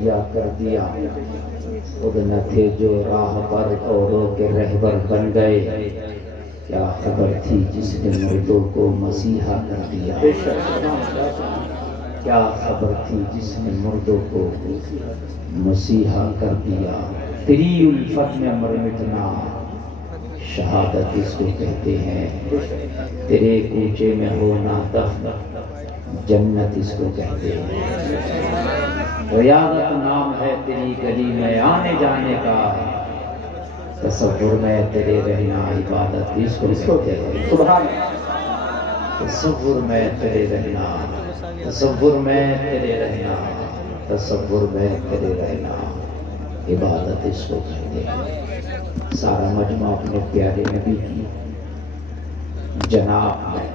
مہیا کر دیا، خود نہ تھے جو راہ پر اوروں کے رہبر بن گئے، کیا خبر تھی جس نے مردوں کو مسیحا کر دیا، کیا خبر تھی جس نے مردوں کو مسیحا کر دیا۔ تیری الفت میں مر مٹنا شہادت اس کو کہتے ہیں، تیرے کوچے میں ہونا دفن جنت اس کو کہتے ہیں۔ ریاضت نام ہے تیری گلی میں آنے جانے کا، تصور میں تیرے رہنا عبادت اس کو کہتے ہیں۔ تصور میں تیرے رہنا، تصور میں تیرے رہنا، تصور میں تیرے رہنا عبادت اس کو کہتے ہیں۔ سارا مجمع اپنے پیارے نبی کی جناب میں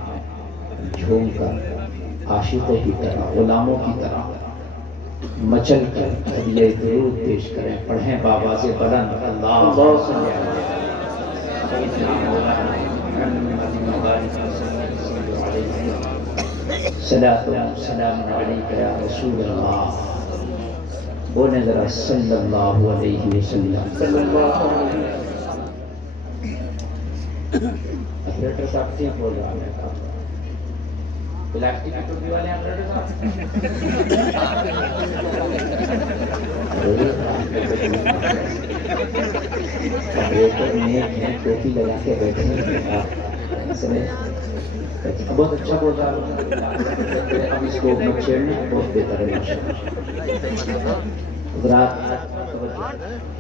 جھوم کر عاشقوں کی طرح، غلاموں کی طرح مچل کر ہدیہ درود پیش کریں۔ پڑھیں بابا سے بلند اللہ صلی صلاۃ و سلام علیک یا رسول اللہ، بولیں ذرا صلی اللہ علیہ وسلم۔ صلی اللہ علیہ وسلم۔ آپریٹر صاحب ٹھیک بول رہا ہے، پلاسٹک کی ٹوپی والے آپریٹر صاحب ٹوپی لگا کے بیٹھے بہت اچھا بول رہا ہے، اب اس کو مت چھیڑنا، بہت بہتر ہے۔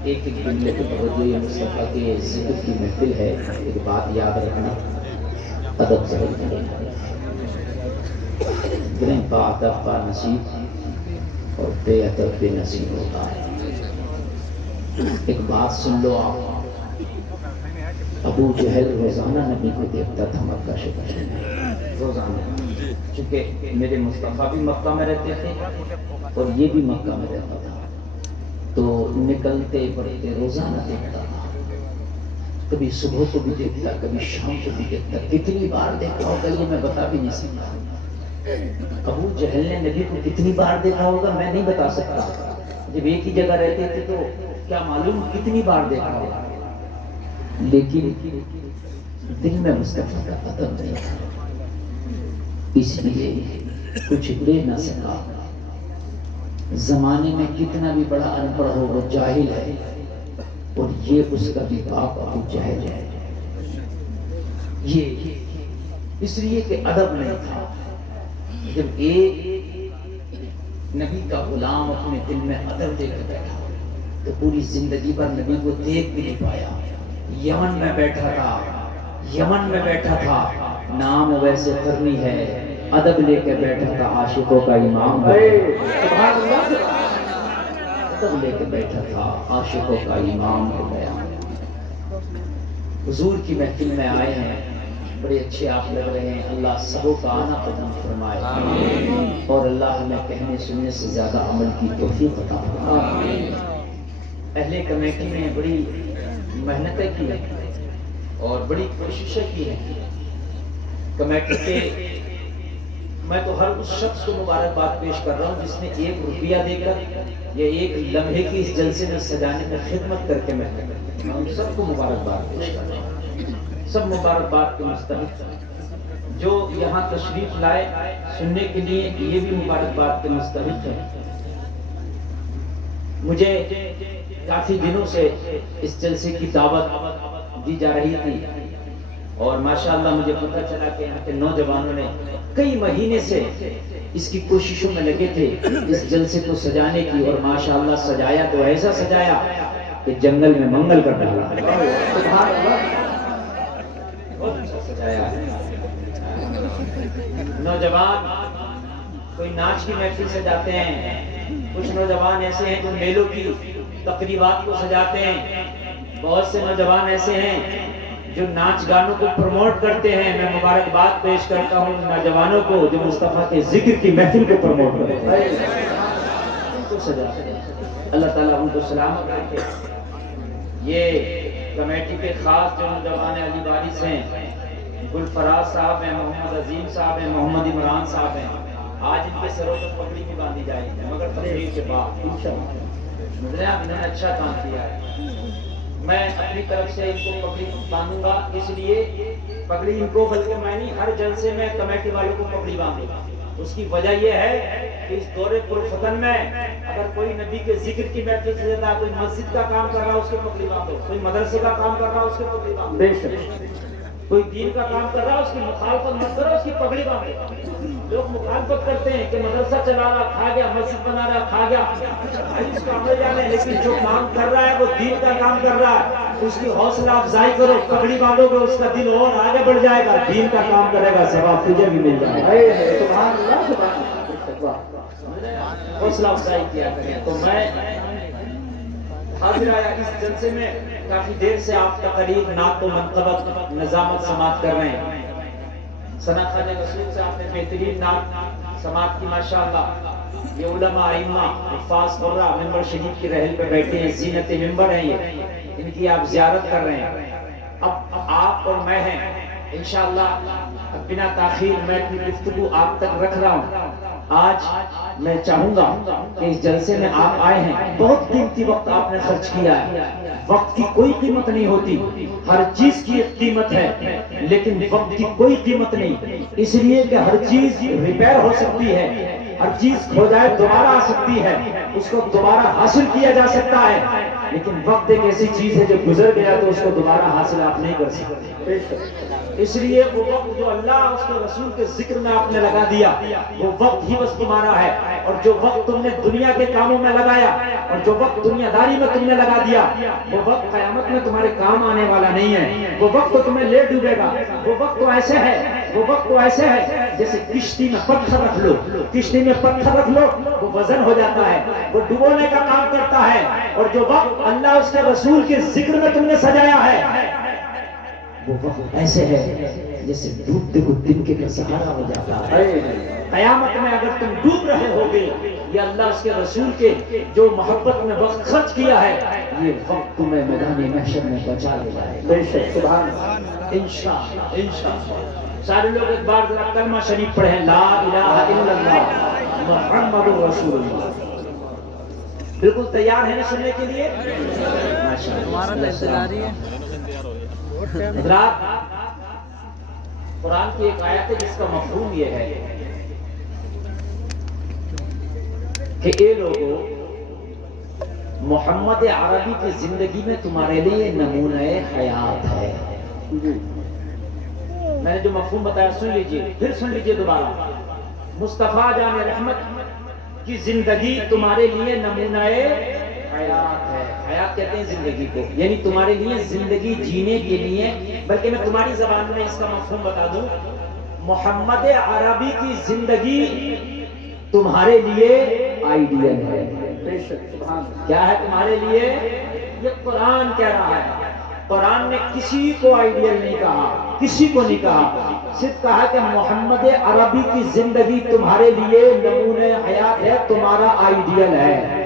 ایک جملے کی توجہ، یہ مصطفیٰ کے ذکر کی محفل ہے، ایک بات یاد رکھنا، ادب سے دن با ادب با نصیب اور بے ادب بے نصیب ہوتا ہے۔ ایک بات سن لو آپ، ابو جہل روزانہ نبی کو دیکھتا تھا مکہ شریف میں، روزانہ، چونکہ میرے مصطفیٰ بھی مکہ میں رہتے تھے اور یہ بھی مکہ میں رہتا تھا، تو نکلتے پڑھتے روزانہ دیکھتا تھا، کبھی صبح کو بھی دیکھتا، کبھی شام کو بھی دیکھتا۔ کتنی بار دیکھا ہوگا یہ میں بتا بھی نہیں سکتا۔ ابو جہل نے نبی کو کتنی بار دیکھا ہوگا میں نہیں بتا سکتا، جب ایک ہی جگہ رہتے تھے تو کیا معلوم کتنی بار دیکھا ہوگا، لیکن دل میں مصطفیٰ کا ادب نہیں تھا، اس لیے کچھ لے نہ سکا۔ زمانے میں کتنا بھی بڑا ان پڑھ ہو وہ جاہل ہے، اور یہ اس کا بھی باپ ابو جہل ہے، یہ اس لیے کہ ادب نہیں تھا۔ جب ایک نبی کا غلام اپنے دل میں ادب دے کر بیٹھا تو پوری زندگی بھر نبی کو دیکھ بھی نہیں پایا۔ یمن میں بیٹھا تھا، یمن میں بیٹھا تھا، نام ویسے کرنی ہے، ادب لے کے بیٹھا تھا، عاشقوں کا امام ادب لے کے بیٹھا تھا، عاشقوں کا امام ہو گیا۔ حضور کی محفل میں آئے ہیں، بڑے اچھے آپ لگ رہے ہیں، اللہ سبوں کا آنا قبول فرمائے اور اللہ ہمیں کہنے سننے سے زیادہ عمل کی توفیق عطا فرمائے۔ اہل کمیٹی نے بڑی محنتیں کی ہیں اور بڑی کوششیں کی ہیں کمیٹی کے، میں تو ہر اس شخص کو مبارکباد پیش کر رہا ہوں جس نے 1 روپیہ دے کر یا 1 لمحے کی اس جلسے میں سجانے میں خدمت کر کے محنت کی، میں ان سب کو مبارکباد پیش کر رہا ہوں، سب مبارکباد کے مستحق ہیں۔ جو یہاں تشریف لائے سننے کے لیے یہ بھی مبارکباد کے مستحق ہیں۔ مجھے کافی دنوں سے اس جلسے کی دعوت دی جا رہی تھی اور ماشاءاللہ مجھے پتہ چلا کہ یہاں کے نوجوانوں نے کئی مہینے سے اس کی کوششوں میں لگے تھے اس جلسے کو سجانے کی، اور ماشاءاللہ سجایا تو ایسا سجایا کہ جنگل میں منگل کر ڈالا۔ سبحان اللہ، بہت اچھا سجایا ہے۔ نوجوان کوئی ناچ کی محفل سجاتے ہیں، کچھ نوجوان ایسے ہیں جو میلوں کی تقریبات کو سجاتے ہیں، بہت سے نوجوان ایسے ہیں جو ناچ گانوں کو پروموٹ کرتے ہیں۔ میں مبارکباد پیش کرتا ہوں ان نوجوانوں کو جو مصطفیٰ کے ذکر کی محفل کو پروموٹ کرتے ہیں، ان کو سجاتے ہیں۔ اللہ تعالیٰ ان کو سلامت رکھے۔ یہ کمیٹی کے خاص جو نوجوان علی وارث ہیں، گل فراز صاحب ہیں، محمد عظیم صاحب ہیں، محمد عمران صاحب ہیں، آج ان کے سروں پر پگڑی بھی باندھی جائے گی، مگر تقریر کے بعد انہوں نے اچھا کام کیا ہے۔ میں اپنی طرف سے ان کو پگڑی باندھوں گا، اس لیے پگڑی ان کو بلکہ میں نہیں، ہر جلسے میں کمیٹی والوں کو پگڑی باندھوں گا۔ اس کی وجہ یہ ہے کہ اس دورے پرفتن میں اگر کوئی نبی کے ذکر کی محفل سے زیادہ کوئی مسجد کا کام کر رہا ہے اس کے پگڑی باندھو، کوئی مدرسے کا کام کر رہا ہے اس کے پگڑی باندھو، بے شک کوئی دین کا کام کر رہا ہے اس کی مخالفت مت کرو، اس کی پگڑی باندھو۔ لوگ مخالفت کرتے ہیں کہ مدرسہ چلا رہا کھا گیا، مسجد بنا رہا کھا گیا، اس کا عمل جانے، لیکن جو کام کر رہا ہے وہ دین کا کام کر رہا ہے، اس کی حوصلہ افزائی کرو، پگڑی باندھو گے اس کا دل اور آگے بڑھ جائے گا، دین کا کام کرے گا، ثواب تجھے بھی مل جائے گا۔ سبحان اللہ، سبحان اللہ، حوصلہ افزائی کیا کریں۔ تو میں حاضر آیا اس جلسے میں، کافی دیر سے آپ تقریر، نعت و منقبت، نظامت سماعت کر رہے ہیں۔ ثنا خان رسول سے آپ نے بہترین نعت سماعت کی، ماشاءاللہ۔ یہ علماء ائمہ حفاظ قرہ ممبر شریف کی رحل پہ بیٹھے ہیں، زینت ممبر ہیں، یہ ان کی آپ زیارت کر رہے ہیں۔ اب آپ اور میں ہیں انشاءاللہ، بنا تاخیر میں اپنی گفتگو آپ تک رکھ رہا ہوں۔ آج میں چاہوں گا کہ اس جلسے میں آپ آئے ہیں، بہت قیمتی وقت آپ نے خرچ کیا ہے۔ وقت کی کوئی قیمت نہیں ہوتی، ہر چیز کی ایک قیمت ہے، لیکن وقت کی کوئی قیمت نہیں، اس لیے کہ ہر چیز ریپیئر ہو سکتی ہے، ہر چیز کھو جائے دوبارہ آ سکتی ہے، اس کو دوبارہ حاصل کیا جا سکتا ہے، لیکن وقت ایک ایسی چیز ہے جو گزر گیا تو اس کو دوبارہ حاصل آپ نہیں کر سکتے۔ اس لیے وہ وقت جو اللہ اس کے رسول کے ذکر میں آپ نے لگا دیا، وہ وقت ہی بس تمہارا ہے، اور جو وقت تم نے دنیا کے کاموں میں لگایا، اور جو وقت دنیا داری میں تم نے لگا دیا، وہ وقت قیامت میں تمہارے کام آنے والا نہیں ہے، وہ وقت تو تمہیں لے ڈوبے گا۔ وہ وقت تو ایسے ہے، وہ وقت تو ایسے ہے جیسے کشتی میں پتھر رکھ لو، کشتی میں پتھر رکھ لو، وہ وزن ہو جاتا ہے، وہ ڈبونے کا کام کرتا ہے، اور جو وقت اللہ اس کے رسول کے ذکر میں تم نے سجایا ہے، وہ وقت ایسے ہے جیسے ڈوبتے کو تنکے کا سہارا ہو جاتا ہے۔ قیامت میں اگر تم ڈوب رہے ہوگے، یہ اللہ اس کے رسول کے جو محبت میں وقت خرچ کیا ہے، یہ وقت تمہیں میدان محشر میں بچا لے جائے گا۔ بے شک، سبحان اللہ، انشاءاللہ، انشاءاللہ۔ سارے لوگ ایک بار ذرا کلمہ شریف پڑھیں، لا الہ الا اللہ محمد رسول اللہ۔ بالکل تیار ہیں سننے کے لیے؟ حضرات، قرآن کی ایک آیت ہے جس کا مفہوم یہ ہے کہ اے لوگوں، محمد عربی کی زندگی میں تمہارے لیے نمونہ حیات ہے۔ میں نے جو مفہوم بتایا سن لیجئے، پھر سن لیجئے دوبارہ۔ مصطفیٰ جان رحمت کی زندگی تمہارے لیے نمونہ حیات ہے۔ حیات کہتے ہیں زندگی کو، یعنی تمہارے لیے زندگی جینے کے لیے، بلکہ میں تمہاری زبان میں اس کا مفہوم بتا دوں، محمد عربی کی زندگی تمہارے لیے آئیڈیل ہے۔ کیا ہے تمہارے لیے؟ یہ قرآن کہہ رہا ہے۔ قرآن نے کسی کو آئیڈیل نہیں کہا، کسی کو نہیں کہا، صرف کہا کہ محمد عربی کی زندگی تمہارے لیے نمونہ حیات ہے، تمہارا آئیڈیل ہے۔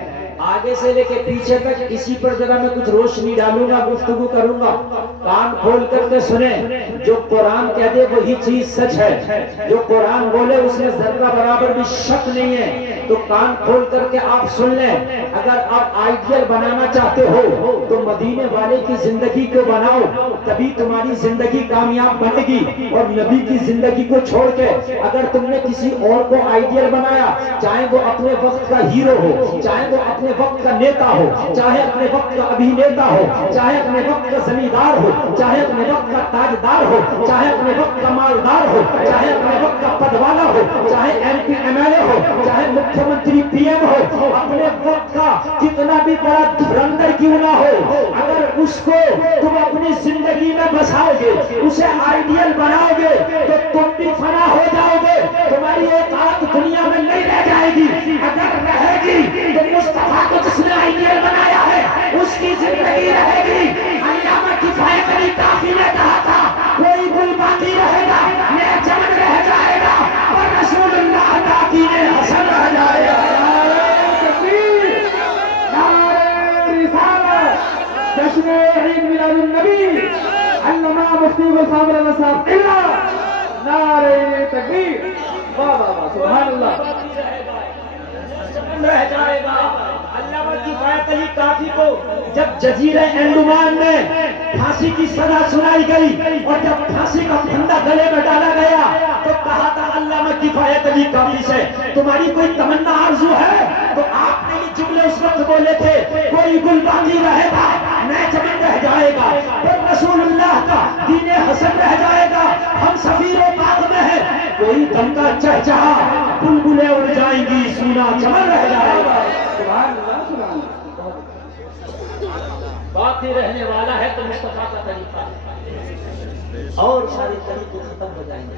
آگے سے لے کے پیچھے تک اسی پر ذرا میں کچھ روشنی ڈالوں گا، گفتگو کروں گا، کان کھول کر کے سنیں۔ جو قرآن کہہ دے وہی چیز سچ ہے، جو قرآن بولے اس میں ذرہ برابر بھی شک نہیں ہے، تو کان کھول کر کے آپ سن لیں۔ اگر آپ آئیڈیل بنانا چاہتے ہو تو مدینے والے کی زندگی کو بناؤ، تبھی تمہاری زندگی کامیاب بنے گی۔ اور نبی کی زندگی کو چھوڑ کے اگر تم نے کسی اور کو آئیڈیل بنایا، چاہے وہ اپنے وقت کا ہیرو ہو، چاہے وہ اپنے وقت کا نیتا ہو، چاہے اپنے وقت کا ابھینیتا ہو، چاہے اپنے وقت کا زمیندار ہو، چاہے اپنے وقت کا تاجدار ہو، چاہے اپنے وقت کا مالدار ہو، چاہے اپنے وقت کا پدوالا ہو، چاہے ایم پی ایم ایل اے ہو، چاہے مکھیہ منتری پی ایم ہو، اپنے وقت کا کتنا بھی بڑا دھرندر کیوں نہ ہو، اگر اس کو تم اپنی زندگی میں بساؤ گے، اسے آئیڈیل بناؤ گے، تو تم بھی فنا ہو جاؤ گے، تمہاری ایک آنکھ دنیا میں نہیں رہ جائے گی۔ اگر رہے گی تو مصطفیٰ کو جس نے آئیڈیل بنایا ہے اس کی زندگی رہے گی۔ علامہ کفایت علی کافی نے کہا تھا، کوئی گل باقی رہے گا، یہ چمن رہ جائے گا، اور رسول اللہ کا دین حسن رہ جائے گا۔ جشن عید میلاد النبی علامہ مفتی صاحب اللہ، نعرہ تکبیر۔ واہ واہ واہ سبحان اللہ. رہ جائے گا. علامہ کفایت علی کافی کو جب جزیرہ انڈمان میں پھانسی کی سزا سنائی گئی اور جب پھانسی کا پھندا گلے میں ڈالا گیا تو کہا تھا علامہ کفایت علی کافی سے تمہاری کوئی تمنا آرزو ہے؟ تو آپ نے یہ جملے اس وقت بولے تھے کوئی گل باقی رہے گا نئے چمن رہ جائے گا پر رسول اللہ کا دین حسن رہ جائے گا ہم سفیر و باغ میں ہیں کوئی دم کا چہچہا بلبلیں اڑ جائیں گی سونا چمن رہ جائے گا. سبحان اللہ سبحان اللہ. باقی رہنے والا ہے تو مصطفیٰ کا طریقہ اور سارے طریقے ختم ہو جائیں گے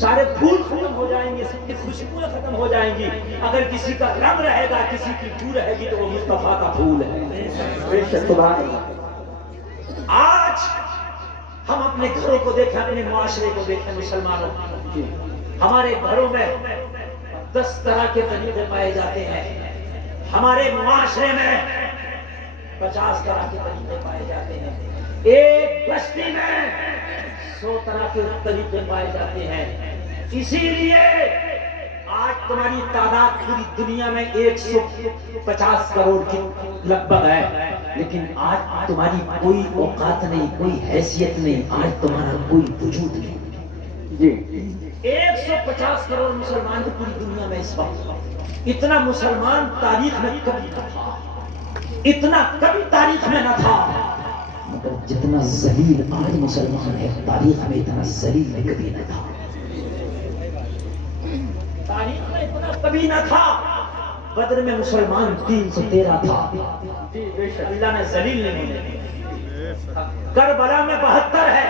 سارے پھول ختم ہو جائیں گے سب کی خوشبوئیں ختم ہو جائیں گی اگر کسی کا رنگ رہے گا کسی کی بو رہے گی تو وہ مصطفیٰ کا پھول ہے. سبحان اللہ. آج ہم اپنے گھروں کو دیکھیں اپنے معاشرے کو دیکھیں مسلمانوں ہمارے گھروں میں 10 طرح کے طریقے پائے جاتے ہیں ہمارے معاشرے میں 50 طرح کے طریقے پائے جاتے ہیں ایک بستی میں 100 طرح کے طریقے پائے جاتے ہیں. اسی لیے آج تمہاری تعداد پوری دنیا میں 150 کروڑ کی لگ بھگ ہے لیکن آج تمہاری کوئی اوقات نہیں کوئی حیثیت نہیں آج تمہارا کوئی وجود نہیں. جی 150 کروڑ مسلمان کی پوری دنیا میں اس وقت اتنا مسلمان تاریخ میں کبھی نہ تھا اتنا کبھی تاریخ میں نہ تھا مگر جتنا ذلیل آج مسلمان ہے تاریخ میں اتنا ذلیل کبھی نہ تھا تاریخ میں اتنا کبھی نہ تھا. بدر میں مسلمان 313 تھا اللہ نے ذلیل نہیں ہونے دیا. کربلا میں 72 ہے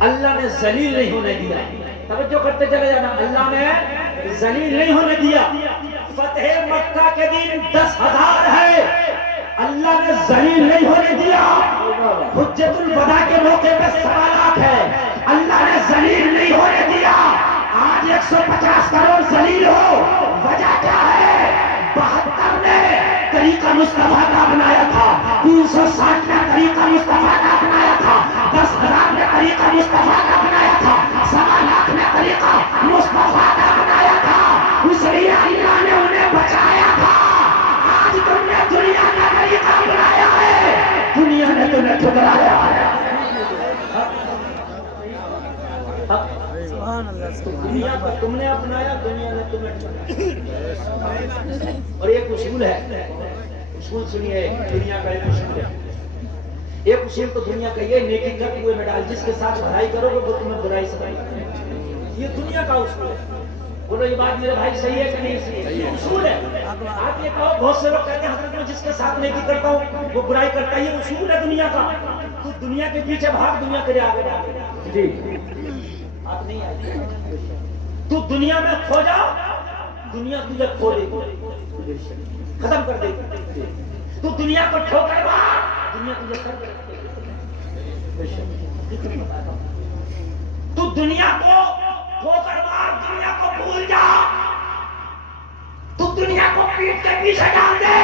اللہ نے ذلیل نہیں ہونے دیا. توجہ کرتے چلے جانا اللہ نے ذلیل نہیں ہونے دیا. فتح مکہ کے دن 10,000 ہے اللہ نے ذلیل نہیں ہونے دیا. حجت الوداع کے موقع پہ 1.25 لاکھ ہے اللہ نے ذلیل نہیں ہونے دیا. آج 150 کروڑ ذلیل ہو وجہ کیا ہے 72 نے طریقہ مصطفیٰ کا اپنایا تھا 360 نے طریقہ مصطفیٰ کا اپنایا تھا 10,000 نے طریقہ مصطفیٰ کا اپنایا تھا 1.25 لاکھ نے طریقہ مصطفیٰ کا اپنایا تھا اس لیے اللہ نے انہیں بچایا تھا. آج تم نے دنیا کا طریقہ اپنایا ہے دنیا نے تمہیں ٹھکرایا ہے. دنیا کو تم نے اپنایا دنیا نے تمہیں. اور ایک اصول ہے اصول سنیے دنیا کا ایک اصول ہے ایک اصول تو دنیا کا یہ نیکی کر کنویں میں ڈال جس کے ساتھ بھلائی کرو گے وہ تمہیں برائی سمجھے گا. یہ دنیا کا اصول ہے. بولو یہ بات میرے بھائی صحیح ہے کہ نہیں صحیح ہے؟ یہ اصول ہے. آپ یہ کہو بہت سے لوگ کہتے ہیں حضرت میں جس کے ساتھ نیکی کرتا ہوں وہ برائی کرتا ہے. یہ اصول ہے دنیا کا. تو دنیا کے پیچھے بھاگ دنیا تیرے آگے بھاگے. جی آپ نہیں آئی تو دنیا میں کھو جا دنیا تجھے کھو دے گی ختم کر دے گی. تو دنیا کو ٹھوکر مار دنیا تجھے سر پہ رکھ دے گی. تو دنیا کو ٹھوکر مار دنیا کو بھول جا تو دنیا کو پیٹ کے پیچھے ڈال دے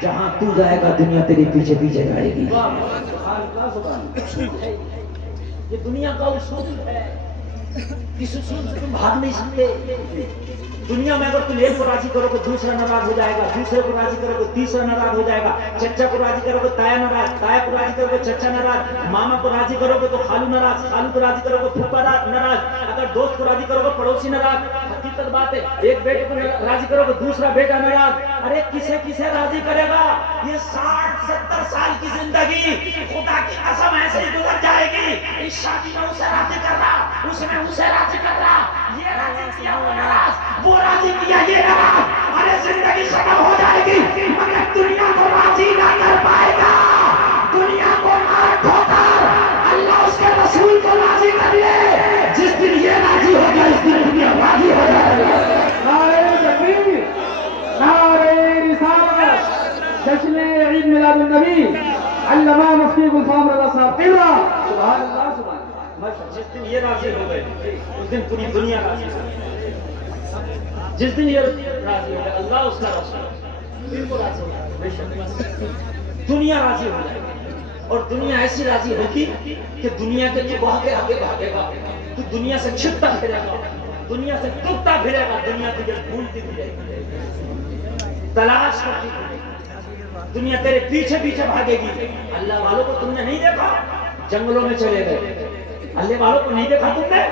جہاں تو جائے گا دنیا تیرے پیچھے پیچھے جائے گی. یہ دنیا کا اصول ہے. اس اصول سے تم بھاگ نہیں سکتے. دنیا میں اگر تم ایک کو راضی کرو گے دوسرا ناراض ہو جائے گا دوسرے کو راضی کرو گے تیسرا ناراض ہو جائے گا چچا کو راضی کرو گے تایا ناراض تایا کو راضی کرو گے چچا ناراض ماما کو راضی کرو گے تو خالو ناراض خالو کو راضی کرو گے پھوپھا ناراض اگر دوست کو راضی کرو گے پڑوسی ناراض. حقیقت بات ہے ایک بیٹے کو راضی کرو گے دوسرا بیٹا ناراض. ارے کسے راضی کرے گا. یہ 60-70 سال کی زندگی خدا کی قسم ایسے ہی گزر جائے گی. اس شادی میں اسے راضی کر رہا اس میں اسے راضی کر رہا یہ راضی کیا وہ ناراض وہ راضی کیا یہ ناراض. ارے زندگی ختم ہو جائے گی مگر دنیا کو راضی نہ کر پائے گا. دنیا کو مار ٹھوکر اللہ اس کے رسول کو راضی کر لے. جس دن یہ راضی ہو گیا اس دن دنیا راضی ہو جائے گا. نعرہ تکبیر نعرہ رسالت جشن عید میلاد النبی علامہ مفتی غلام رضا صاحب قبلہ. سبحان اللہ سبحان اللہ. جس دن یہ راضی ہو گئے اس دن پوری دنیا راضی ہو گئی. جس دن یہ راضی ہو گئے اللہ اس کا رسول دن کو راضی ہو گیا دنیا راضی ہو جائے گی. اور دنیا ایسی راضی ہوگی کہ دنیا کے تو آگے آگے بھاگے گا تو دنیا سے چھٹتا پھرے گا، دنیا سے ٹوٹتا پھرے گا، دنیا تجھے بھولتی پھرے گی، تلاش کرتی پھرے گی، دنیا تیرے پیچھے پیچھے بھاگے گی۔ اللہ والوں کو تم نے نہیں دیکھا جنگلوں میں چلے گئے، اللہ والوں کو نہیں دیکھا تم نے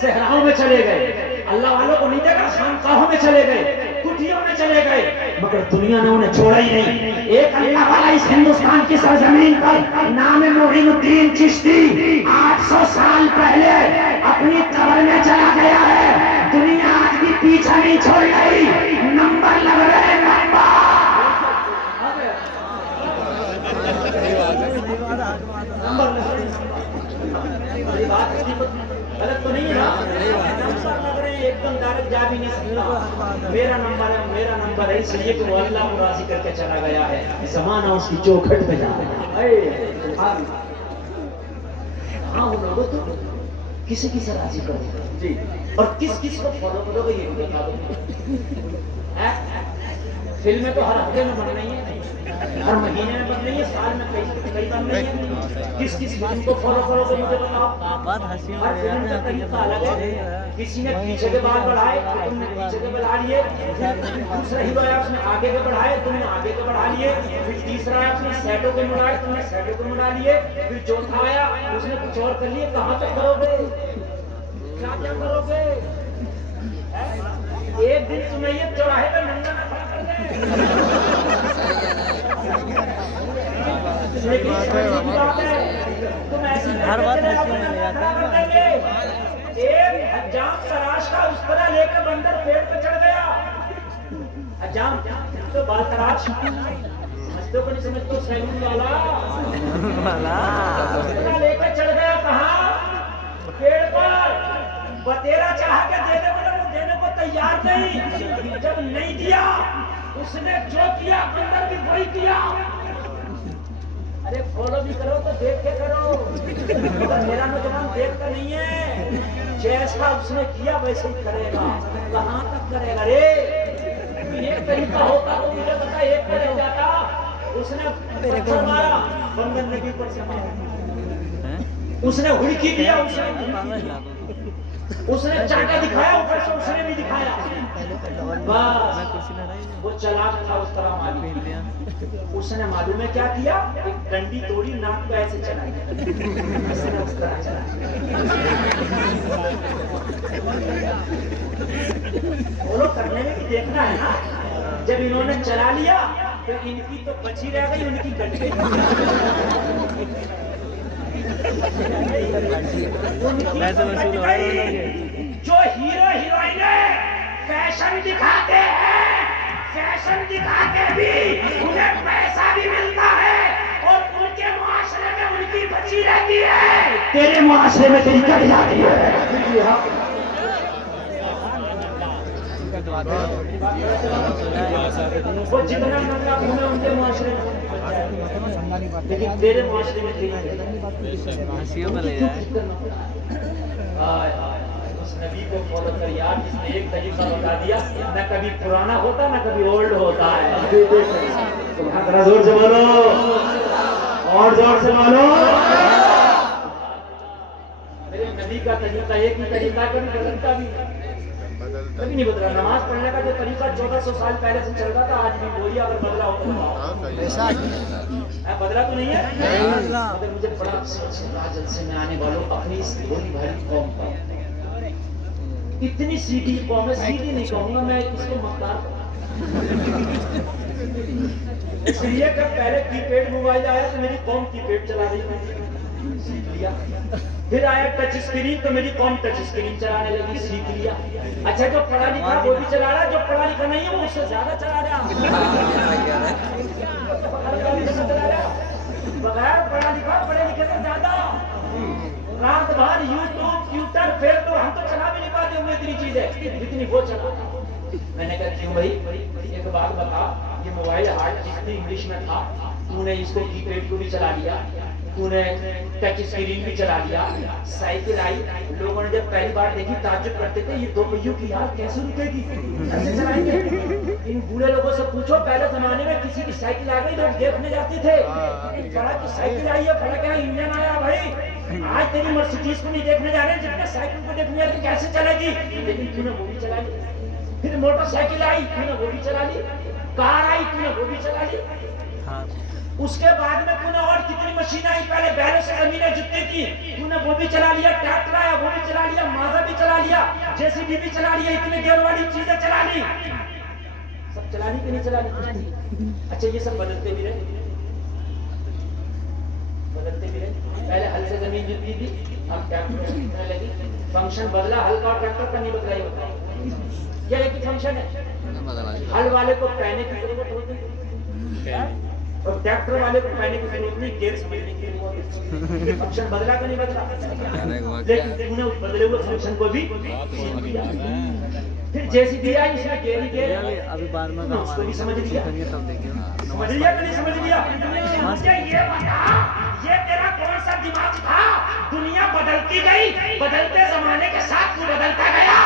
صحراؤں میں چلے گئے، اللہ والوں کو نہیں دیکھا خانقاہوں میں چلے گئے، کٹھیوں میں چلے گئے، مگر دنیا نے انہیں چھوڑا ہی نہیں۔ ایک اللہ والا اس ہندوستان کی سرزمین پر نام معین الدین چشتی 800 سال پہلے اپنی قبر میں چلا گیا ہے، دنیا آج بھی پیچھا نہیں چھوڑ گئی، نمبر لگ رہے غلط تو نہیں ہے نا، نمبر لگ رہے ہیں، ایک دم ڈائریکٹ جا بھی نہیں سکتا، میرا نمبر ہے میرا نمبر ہے، اس لیے کہ وہ اللہ کو راضی کر کے چلا گیا ہے، زمانہ اس کی چوکھٹ میں جا رہا ہے۔ ہاں وہ لوگوں تو کسی کی سے راضی کرو جی، اور کس کس کو فالو کرو گے یہ بھی بتا دو۔ فلمیں تو ہر ہفتے میں بن رہی ہیں، ہر مہینے میں بن رہی ہے، سال میں کئی بن رہی ہیں، کس کس فلم کو فالو کرو گے مجھے بتاؤ۔ ہر فلم کا طریقہ الگ ہے، کسی نے پیچھے کے بال بڑھائے تو تم نے پیچھے کے بڑھا لیے، دوسرا ہیرو ہے اس نے آگے کے بڑھائے تم نے آگے کے بڑھا لیے، پھر تیسرا ہے اس نے سیٹوں کے مڑائے تم نے سیٹوں کے مڑا لیے، پھر چوتھا آیا اس نے کچھ اور کر لیے، کہاں تک کرو گے، کیا کیا کرو گے؟ ایک دن تمہیں یہ چوراہے پہ ننگا نہ کھڑا کر دے، ہر بات ایک حجام تراش کا اس طرح لے کر بندر پیڑ پہ چڑھ گیا، حجام تو بال تراش سمجھتے کو نہیں سمجھتے، سیلون والا اس طرح لے کر چڑھ گیا، کہاں پیڑ پر، بتیرا چاہ کے دینے والا وہ دینے کو تیار نہیں، جب نہیں دیا اس نے جو کیا بندر بھی وہی کیا۔ ارے فالو بھی کرو تو دیکھ کے کرو، میرا نوجوان دیکھتا نہیں ہے، جیسا اس نے کیا ویسے ہی کرے گا، کہاں تک کرے گا رے؟ ایک طریقہ ہوتا تو مجھے بتا، ایک پہ رہ جاتا، اس نے پتھر مارا بندر نبی پر سے مارا، اس نے ہڑکی دیا اس نے چاٹا دکھایا اوپر سے اس نے بھی دکھایا، بس وہ چلاک تھا اس طرح معلوم، اس نے معلوم ہے کیا کیا، ایک ڈنڈی توڑی ناک پہ ایسے چلائی، اس نے اس طرح چلائی، فالو کرنے میں بھی دیکھنا ہے نا، جب انہوں نے چلا لیا تو ان کی تو بچی رہ گئی، ان کی کٹ گئی، جو ہیرو ہیروئنیں فیشن دکھاتے ہیں، فیشن دکھا کے بھی انہیں پیسہ بھی ملتا ہے اور ان کے معاشرے میں ان کی بچی رہتی ہے، تیرے معاشرے میں تیری کٹ جاتی ہے۔ وہ جتنا ننگا گھومے ان کے معاشرے میں، لیکن تیرے معاشرے میں اس نبی کو فالو کر یار، جس نے ایک طریقہ بتا دیا، نہ کبھی پرانا ہوتا نہ کبھی اولڈ ہوتا ہے۔ ذرا زور سے بولو اور زور سے بولو، میرے نبی کا طریقہ ایک ہی طریقہ کبھی بدلتا بھی کبھی نہیں بدلا، نماز پڑھنے کا جو طریقہ 1400 سال پہلے سے چل رہا تھا آج بھی وہی، اگر بدلا ہو تو بدلا تو نہیں ہے، مگر مجھے بڑا افسوس ہے جلسے میں آنے والوں اپنی اس بڑی بھاری قوم پر، اتنی سیدھی قوم ہے، سیدھی نہیں کہوں گا میں اس کو مختار کروں، اس لیے کہ پہلے کی پیڈ موبائل آیا تو میری قوم کی پیڈ چلا رہی ہے، سیکھ لیا، پھر آیا ٹچ اسکرین تو میری قوم ٹچ اسکرین چلانے لگی، سیکھ لیا، اچھا جو پڑھا لکھا وہ بھی چلا رہا ہے، جو پڑھا لکھا نہیں ہے وہ اس سے زیادہ چلا رہا، بغیر پڑھا لکھا پڑھے لکھے سے زیادہ، رات بھر یوٹیوب ٹویٹر پھر تو ہم تو چلا بھی نہیں پاتے ہوئے اتنی چیزیں جتنی وہ چلا۔ میں نے کہا کیوں بھائی، ایک بات بتا، یہ موبائل ہارڈ جتنی انگلش میں تھا، تو نے اس کو کی پیڈ کو بھی چلا لیا، تو نے ٹچ اسکرین بھی چلا لیا، سائیکل آئی، لوگوں نے جب پہلی بار دیکھی تعجب کرتے تھے یہ دو پہیوں کی یار کیسے رکے گی، ایسے چلائیں گے، ان بوڑھے لوگوں سے پوچھو پہلے زمانے میں کسی کی سائیکل آ گئی لوگ دیکھنے جاتے تھے بڑا کی سائیکل آئی ہے بڑا کیا انجن آیا بھائی آج تیری مرسیڈیز کو نہیں دیکھنے جا رہے ہیں جتنے سائیکل کو دیکھنے جا رہے کیسے چلے گی لیکن تو نے وہ بھی چلا لی پھر موٹر سائیکل آئی تو نے وہ بھی چلا لی کار آئی تو نے وہ بھی چلا لی اس کے بعد میں تو نے اور کتنی مشین آئی پہلے بیلوں سے زمینیں جتنی تھی تو نے وہ بھی چلا لیا ٹریکٹر آیا وہ بھی چلا لیا مازا بھی چلا لیا JCB بھی چلا لیا اتنے گیئر والی چیزیں چلا لی سب چلا لی کہ نہیں چلا لی اچھا یہ سب بدلتے بھی رہے پہلے ہل سے زمین جتنی تھی اب ٹریکٹر جتنے لگی فنکشن بدلا ہل کا اور ٹریکٹر کا نہیں بدلا ہی ہوتا یہ ایک ہی فنکشن ہے ہل والے کو پہنے کی ضرورت ہوتی ہے اور ٹریکٹر والے کو پہنے کی ضرورت نہیں گیئر سمجھنے کی ضرورت ہے فنکشن بدلا کہ نہیں بدلا لیکن تم نے اس بدلے ہوئے فنکشن کو بھی پھر JCB آئی اس میں گیئر ہی گیئر ابھی بعد میں اس کو بھی سمجھ لیا تب دیکھیں سمجھ لیا کہ نہیں سمجھ لیا مجھے یہ بتا یہ تیرا کون سا دماغ تھا دنیا بدلتی گئی بدلتے زمانے کے ساتھ تو بدلتا گیا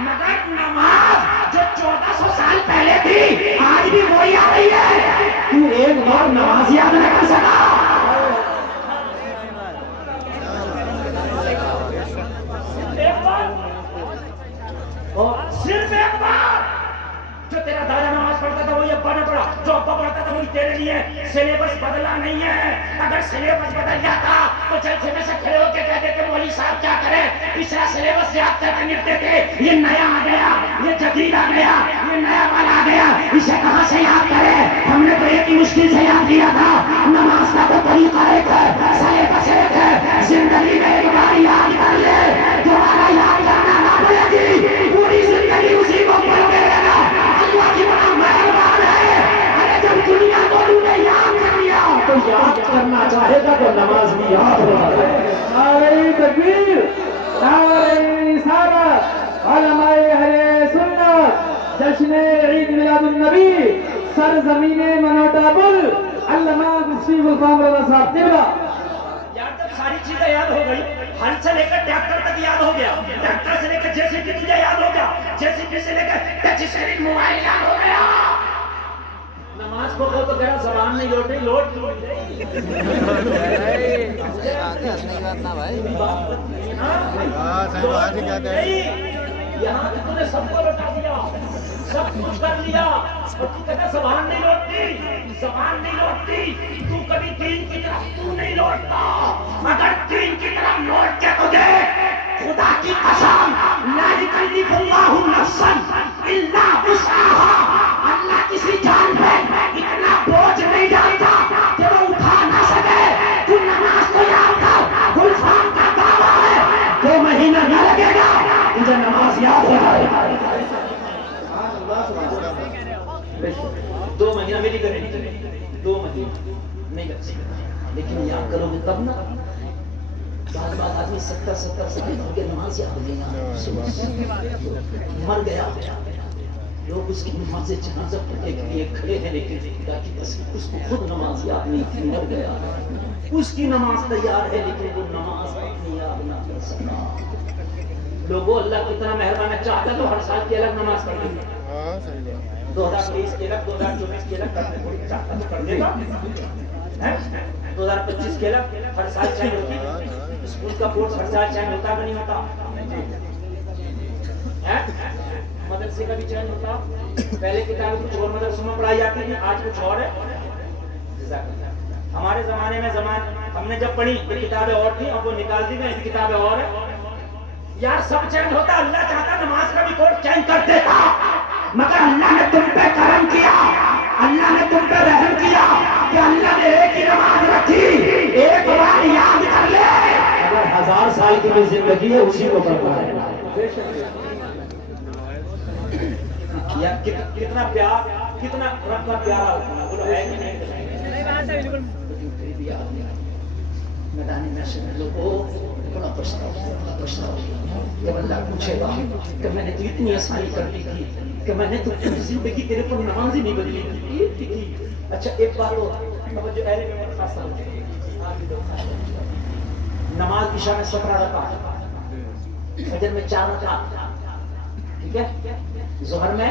مگر نماز جو 1400 سال پہلے تھی آج بھی وہی آ رہی ہے تو ایک بار نماز یاد نہ کر سکا ایک بار اور صرف ایک بار جو تیرا دادا نماز پڑھتا تھا وہی ابا نے پڑھا جو ابا پڑھتا تھا وہی تیرے لیے سلیبس بدلا نہیں ہے اگر سلیبس بدل جاتا تو جلسے میں سے کھڑے ہو کے کہتے کہ مولوی صاحب کیا کریں پچھلا سلیبس یاد کر کے نپٹے تھے یہ نیا آ گیا یہ جدید آ گیا یہ نیا والا آ گیا اسے کہاں سے یاد کرے ہم نے تو ایک ہی مشکل سے یاد کیا تھا نماز کا تو طریقہ ایک ہے سلیبس ایک ہے زندگی میں ایک بار یاد کر لے دوبارہ یاد کرنا نہ پڑے گی پوری زندگی اسی کو پڑھتے رہنا اللہ کی بڑا مہربان ہے ارے جب دنیا کو تو نے یاد کر لیا تو یاد کرنا چاہے گا تو نماز بھی یاد ہوگا نعرہ تکبیر نعرہ رسالت علماء اہل سنت جشن عید میلاد النبی سرزمین منوٹابل علامہ مفتی غلام رضا صاحب قبلہ یار جب ساری چیزیں یاد ہو گئی ہل سے لے کر ٹریکٹر تک یاد ہو گیا ٹریکٹر سے لے کر JCB تجھے یاد ہو گیا JCB سے لے کر ٹچ اسکرین موبائل یاد ہو گیا نماز کو تو کہہ رہا زبان نہیں لوٹ رہی لوٹ یہاں تو نے سب کو لوٹا دیا سب کچھ کر لیا اور تو کہتا زبان نہیں لوٹتی زبان نہیں لوٹتی تو کبھی دین کی طرف تو نہیں لوٹتا اگر دین کی طرف لوٹ کے تو دیکھ خدا کی قسم لا یکلف اللہ نفسا الا وسعها اللہ کسی جان پہ اتنا بوجھ نہیں ڈالتا کہ وہ اٹھا نہ سکے تو نماز کو یاد کر گلفام کا دعویٰ ہے 2 مہینہ نہ لگے گا تجھے نماز یاد ہو جائے 2 مہینہ میری کرے 2 مہینہ نہیں لگ سکتا لیکن یاد کرو گے تب نا بعد آدمی 70 سال ہو کے نماز یاد نہیں مر گیا لوگ اس کی نماز جنازہ پڑھنے کے لیے کھڑے ہیں لیکن خدا کی قسم اس کو خود نماز یاد نہیں تھی مر گیا اس کی نماز تیار ہے لیکن وہ نماز اپنی یاد نہ کر سکا لوگوں اللہ کتنا مہربان ہے چاہتا تو ہر سال کی الگ نماز پڑھ لیں گے 2023 کی الگ 2024 کی الگ کرنے کو چاہتا تو کر دے گا 2025 کے الگ ہر سال چینج ہوتی اسکول کا کورس ہر سال چینج ہوتا کہ نہیں ہوتا مدرسے کا بھی چینج ہوتا پہلے کتابیں کچھ اور مدرسوں میں پڑھائی جاتی تھی آج کچھ اور ہے ہمارے زمانے میں ہم نے جب پڑھی یہ کتابیں اور تھیں اب وہ نکال دی گئی کتابیں اور ہیں یار سب چینج ہوتا اللہ چاہتا نماز کا بھی کوڈ چینج کر دیتا مگر اللہ نے تم پہ کرم کیا اللہ نے تم پہ رحم کیا کہ اللہ نے ایک ہی نماز رکھی ایک بار یاد کر لے اگر 1000 سال کی بھی زندگی ہے اسی کو کرنا ہے یا کتنا پیار کتنا رب کا پیارا ہوتا ہے بولو ہے کہ نہیں میدان محشر میں لوگوں بڑا پچھتاوا جب اللہ پوچھے گا کہ میں نے تو اتنی آسانی کر دی تھی کہ میں نے تو پوری زندگی تیرے پر نماز ہی نہیں بدلی تھی اچھا ایک بار وہ جو اہل میں خاص نماز کی شان 17 رکعت فجر میں 4 رکعت ٹھیک ہے ظہر میں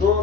2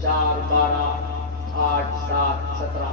4, 12, 8, 7, 17,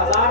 1000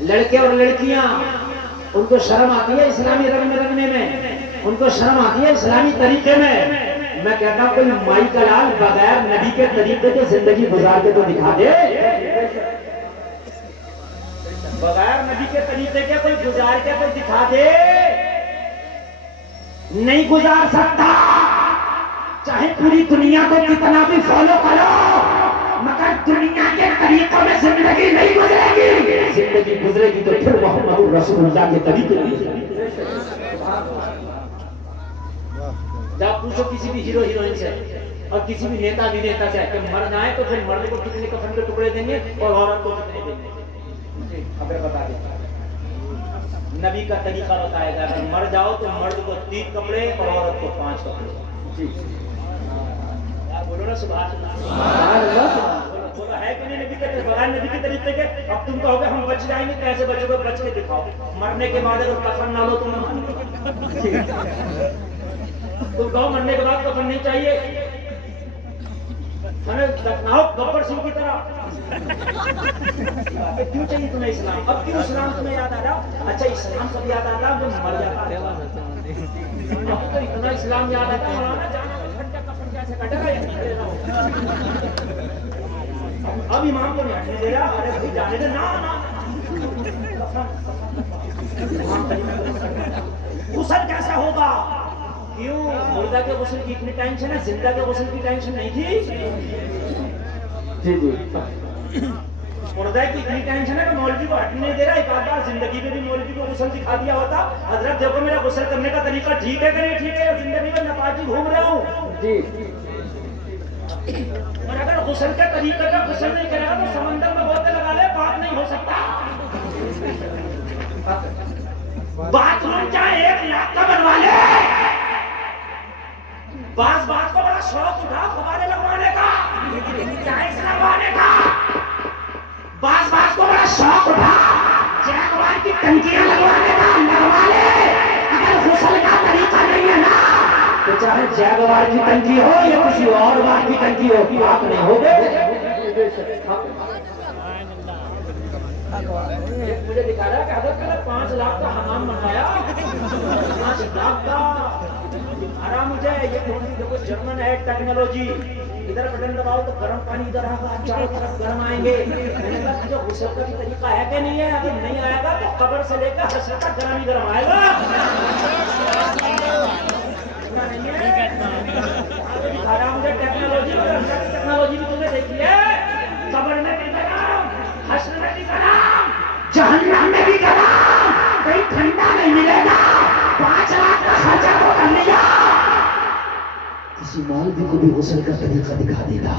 لڑکے اور لڑکیاں ان کو شرم آتی ہے اسلامی رنگ میں رنگنے میں، ان کو شرم آتی ہے اسلامی طریقے میں. میں کہتا ہوں کوئی مائی کا لال بغیر نبی کے طریقے کے زندگی گزار کے تو دکھا دے. بغیر نبی کے طریقے کے کوئی گزار کے تو دکھا دے. نہیں گزار سکتا، چاہے پوری دنیا کو کتنا بھی فالو کرو، مگر دنیا کے طریقوں میں زندگی نہیں گزرے گی. زندگی گزرے گی تو پھر محمد رسول اللہ کے طریقے میں. جب پوچھو کسی بھی ہیرو ہیروئن سے اور کسی بھی نیتا وینیتا سے کہ مرد آئے تو پھر مرد کو کتنے کفن کے ٹکڑے دیں گے اور عورت کو کتنے دیں گے، خبر بتا دیں. نبی کا طریقہ بتائے گا. اگر مر جاؤ تو مرد کو 3 کپڑے اور عورت کو 5 کپڑے. بولو نا سبحان اللہ. بولو ہے کہ نہیں نبی کے بغیر نبی کے طریقے کے. اب تم کہو گے ہم بچ جائیں گے، کیسے بچو گے؟ بچ کے دکھاؤ. مرنے کے بعد اگر کفن نہ لو تو نہ مانو. تم کہو مرنے کے بعد کفن نہیں چاہیے، ہمیں دفناؤ گبر سنگھ کی طرح. کیوں چاہیے تمہیں اسلام؟ اب کیوں اسلام تمہیں یاد آ رہا؟ اچھا اسلام کب یاد آتا ہے؟ جب مر جاتا ہے. اب تو اتنا اسلام یاد آتا ہے مولانا جانا گھنٹہ کفن کیسے کٹے گا. اب امام کو نہیں ہٹنے دے رہا. ارے بھائی جانے دے نا. غسل کیسا ہوگا؟ کیوں مردہ کے غسل کی اتنی ٹینشن ہے، زندہ کے غسل کی ٹینشن نہیں تھی؟ مردہ کی اتنی ٹینشن ہے کہ مولوی کو ہٹنے نہیں دے رہا. ایک آدھ بار زندگی میں بھی مولوی کو غسل دکھا دیا ہوتا، حضرت دیکھو میرا غسل کرنے کا طریقہ ٹھیک ہے کہ نہیں ٹھیک ہے، زندگی میں نپاجی گھوم رہا ہوں. اور اگر غسل کے طریقے کا غسل نہیں کرے گا تو سمندر میں بوتیں لگا لے، پاک نہیں ہو سکتا. باتھ روم چاہے 1 لاکھ کا بنوا لے. بعض بات کو بڑا شوق اٹھا فوارے لگوانے کا، ٹائلس لگوانے کا. بعض بات کو بڑا شوق اٹھا جیگوار کی ٹنکیاں لگوانے کا. لگوا لے. اگر غسل کا طریقہ نہیں ہے نا تو چاہے جیگوار کی ٹنکی ہو یا کسی اور بار کی ٹنکی ہو، پاک نہیں ہوگے. مجھے دکھا رہا ہے کہ حضرت نے 5 لاکھ کا حمام بنوایا. 5 لاکھ کا آرام مجھے. یہ دیکھو جرمن ہے ٹیکنالوجی. ادھر بٹن دباؤ تو گرم پانی ادھر آئے گا، چاروں طرف گرم آئیں گے. میں نے کہا جو غسل کا بھی طریقہ ہے کہ نہیں ہے؟ اگر نہیں آئے گا تو قبر سے لے کر حشر تک گرم ہی گرم آئے گا. دکھا رہا مجھے ٹیکنالوجی. ٹیکنالوجی بھی تمہیں دیکھی ہے. قبر میں بھی گرم، حشر میں بھی گرم، جہنم میں بھی گرم. کہیں ٹھنڈا نہیں ملے گا. 5 لاکھ کا خرچہ تو کر لیا. کسی مولوی کو بھی غسل کا طریقہ دکھا دے گا.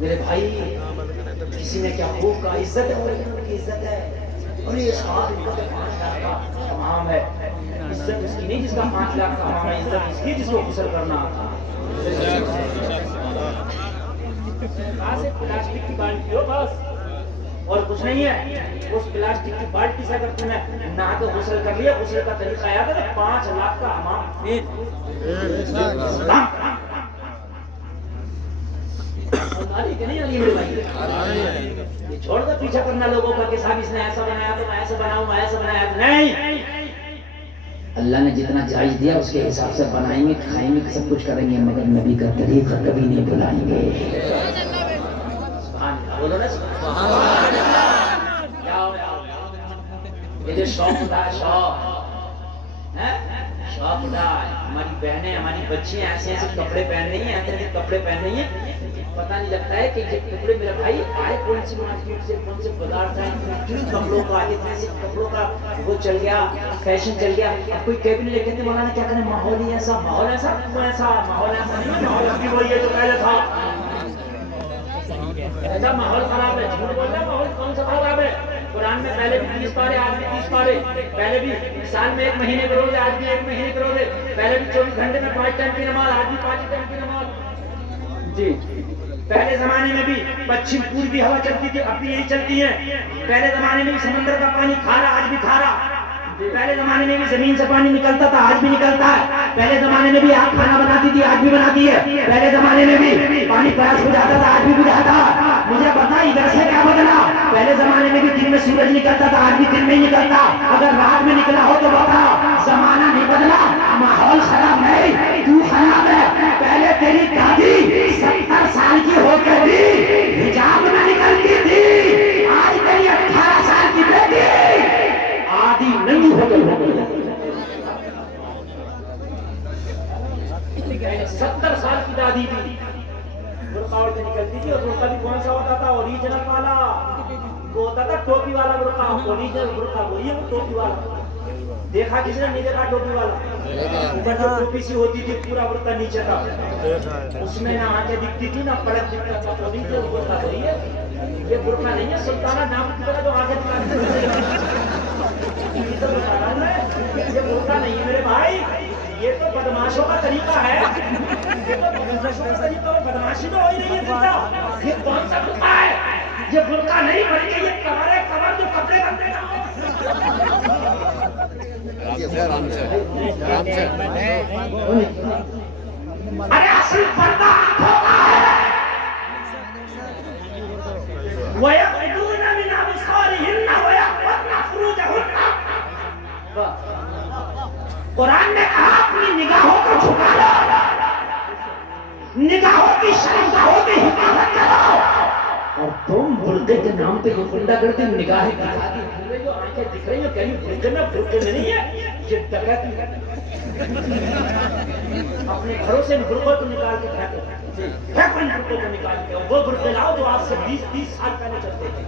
میرے بھائی کسی نے کیا خوب کہا، عزت ہے ان کی عزت ہے. اور یہ سوال ان کا 5 لاکھ کا حمام ہے. عزت اس کی نہیں جس کا 5 لاکھ کا حمام ہے، عزت اس کی جس کو غسل کرنا آتا. پلاسٹک کی بالٹی ہو بس اور کچھ نہیں ہے. اس پلاسٹک کی بالٹی سے اگر تم نے نہا کے غسل کر لیا، غسل کا طریقہ یاد ہے تو 5 لاکھ کا حمام. یہ چھوڑ دو پیچھا کرنا لوگوں کا کہ صاحب اس نے ایسا بنایا تو میں ایسا بناؤں، میں ایسا بنایا. نہیں، اللہ نے جتنا جائز دیا اس کے حساب سے بنائیں گے، کھائیں گے، سب کچھ کریں گے، مگر نبی کا طریقہ کبھی نہیں بھلائیں گے. بولو نا یہ جو شوق اٹھا ہے، شوق اٹھا ہے. ہماری بہنیں، ہماری بچیاں ایسے ایسے کپڑے پہن رہی ہیں، ایسے ایسے کپڑے پہن رہی ہیں. پتہ نہیں لگتا ہے کہ یہ کپڑے میرے بھائی آئے کون سی مارکیٹ سے، کون سے بازار سے، کن کپڑوں کا، اتنے سے کپڑوں کا وہ چل گیا، فیشن چل گیا. اب کوئی کیبن لے کہتے مولانا کیا کریں، ماحول ہی ایسا، ماحول ایسا، ایسا ماحول ایسا نہیں ہے. ماحول ابھی وہی ہے جو پہلے تھا. ایسا ماحول خراب ہے. جھوٹ بول رہا ہے، ماحول کون سا خراب ہے؟ قرآن میں پہلے بھی 30 پارے، آج بھی 30 پارے. پہلے بھی سال میں 1 مہینے کے روزے، آج بھی 1 مہینے کے روزے. پہلے بھی 24 گھنٹے میں 5 ٹائم کی نماز، آج بھی 5 ٹائم کی نماز. جی پہلے زمانے میں بھی پچھم پوربی ہوا چلتی تھی، اب بھی یہی چلتی ہے. پہلے زمانے میں بھی سمندر کا پانی کھارا، آج بھی کھارا. پہلے زمانے میں بھی زمین سے پانی نکلتا تھا، آج بھی نکلتا ہے. پہلے زمانے میں بھی آگ کھانا بناتی بناتی تھی آج بھی بناتی ہے. پہلے زمانے میں بھی پانی پیاس بجھاتا تھا آج بھی بجھاتا. مجھے پتا ادھر سے کیا بدلا. پہلے زمانے میں بھی دن میں سورج نکلتا تھا آج بھی دن میں نکلتا. اگر رات میں نکلا ہو تو بتا زمانہ نہیں بدلا, ماحول خراب نہیں تو خراب ہے. پہلے تیری دادی 70 سال کی ہو کے بھی حجاب میں نکلتی تھی, آج تیری 18 سال کی بیٹی آدھی نہیں ہو گئی. 70 سال کی دادی تھی, برقع اوڑھ کے نکلتی تھی. اور برقع بھی کون سا ہوتا تھا؟ اوریجنل والا. وہ ہوتا تھا ٹوپی والا برقع. اوریجنل برقع وہی ہے, وہ ٹوپی والا. دیکھا کسی نے نہیں دیکھا ٹوپی والا؟ اوپر جو ٹوپی سی ہوتی تھی پورا برقع نیچے تھا, اس میں نہ آنکھیں دکھتی تھی نہ پڑک دکھتا تھا. اوریجنل برقع وہی ہے. یہ برقع نہیں ہے سلطانہ نام کی طرح جو آنکھیں دکھاتی تھی. یہ تو بتا رہا ہوں میں, یہ برقع نہیں ہے میرے بھائی. یہ تو بدماشوں کا طریقہ ہے. یہ تو بدماشوں کا طریقہ ہے. بدماشی تو ہو ہی نہیں ہے زندہ. یہ کون سا برقع ہے؟ یہ برقع نہیں بلکہ یہ کمر ہے, کمر جو کپڑے بنتے نا. ارے اصل پردہ ہوتا ہے. وَيَغْضُضْنَ مِنْ أَبْصَارِهِنَّ وَيَحْفَظْنَ فُرُوجَهُنَّ. قرآن نے کہا اپنی نگاہوں کو جھکا لو, نگاہوں کی شرمگاہوں کی حفاظت کرو. اور تم برقعے کے نام پہ یہ گنڈا گردی نگاہیں دکھاتی پورے جو آنکھیں دکھ رہی ہیں کہیں برقعے میں برقعے میں نہیں ہے, یہ ڈکیتی ہے. اپنے گھروں سے برقعے کو نکال کے پھینکو, برقعے کو نکال کے. وہ برقعے لاؤ جو آج سے 20-30 سال پہلے چلتے تھے,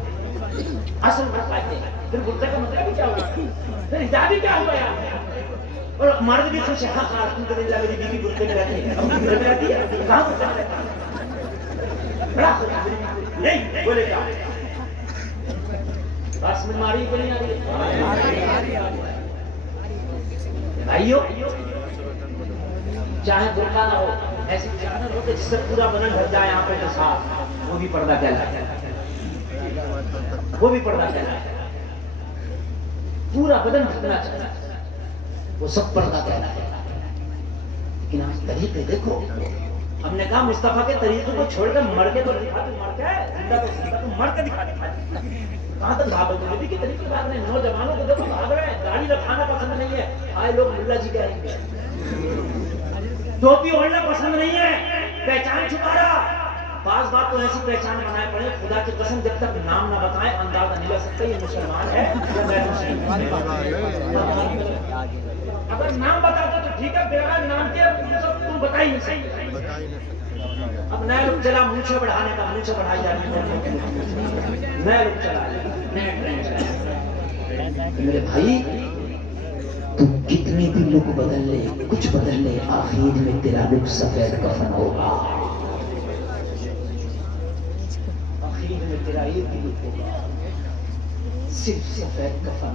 اصل برقعے تھے. پھر برقعے کا مطلب ہی کیا ہوا, پھر حجابی کیا ہوا یار. اور مرد بھی خوش ہے, ہاں الحمدللہ میری بیوی برقعے میں رہتی ہے. برقعے میں رہتی ہے, کہاں برقعے میں رہتی ہے؟ بڑا خوش ہے. نہیں بولے کیا بس میں ماری کو نہیں آ رہی ہے بھائیو. چاہے برقع نہ ہو, ایسی چادر ہو کہ جس سے پورا بدن ڈھک جائے آنکھوں کے ساتھ, وہ بھی پردہ کہلاتا ہے. وہ بھی پردہ کہلاتا ہے. پورا بدن ڈھکنا چاہتا ہے, وہ سب پردہ کہلاتا ہے. لیکن آج طریقے دیکھو. ہم نے کہا مصطفیٰ کے طریقوں کو چھوڑ کر مر کے تو دکھا, تو مر کے زندہ تو زندہ, تو مر کے دکھا. کہاں تک بھاگو گے؟ نبی کے طریقے بھاگ رہے ہیں. نوجوانوں کو دیکھو بھاگ رہے ہیں. داڑھی رکھانا پسند نہیں ہے, آئے لوگ ملا جی کہہ رہے ہیں. ٹوپی اوڑھنا پسند نہیں ہے, پہچان چھپا رہا. بعض بات تو ایسی پہچان بنائے پڑے, خدا کی قسم جب تک نام نہ بتائیں اندازہ نہیں لگ سکتا یہ مسلمان ہے یا غیر مسلمان. اگر نام بتا دو تو ٹھیک ہے, بغیر نام کے تم بتا ہی نہیں صحیح. اب نیا لوگ چلا مونچھیں بڑھانے کا, مونچھیں بڑھائی جا رہی ہے. نیا لوگ چلا, نیا ٹرینڈ چلا. میرے بھائی تم کتنے بھی لوگ بدل لے, کچھ بدل لے, آخر میں تیرا لوگ سفید کفن ہوگا. آخر میں تیرا ایک بھی لوگ ہوگا, صرف سفید کفن.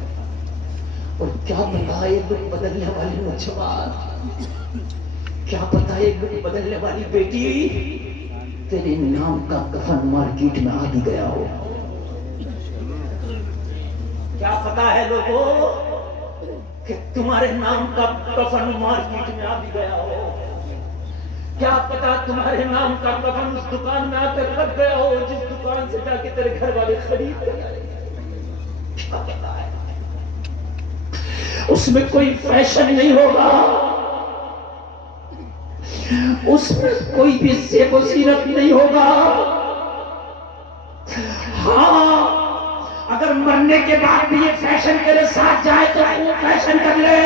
اور کیا پتا ایک لوگ بدلنے والی نوجوان, کیا پتا ایک لوگ بدلنے والی بیٹی تیرے نام کا کفن مارکیٹ میں آ بھی گیا ہو. کیا پتا ہے لوگوں کہ تمہارے نام کا کفن مارکیٹ میں آ بھی گیا ہو. کیا پتا تمہارے نام کا کفن اس دکان میں آ کر لگ گیا ہو جس دکان سے جا کے تیرے گھر والے خرید رہے. کیا پتا ہے اس میں کوئی فیشن نہیں ہوگا, اس میں کوئی بھی زیب و زینت نہیں ہوگا. ہاں اگر مرنے کے بعد بھی یہ فیشن تیرے ساتھ جائے تو وہ فیشن کر لے,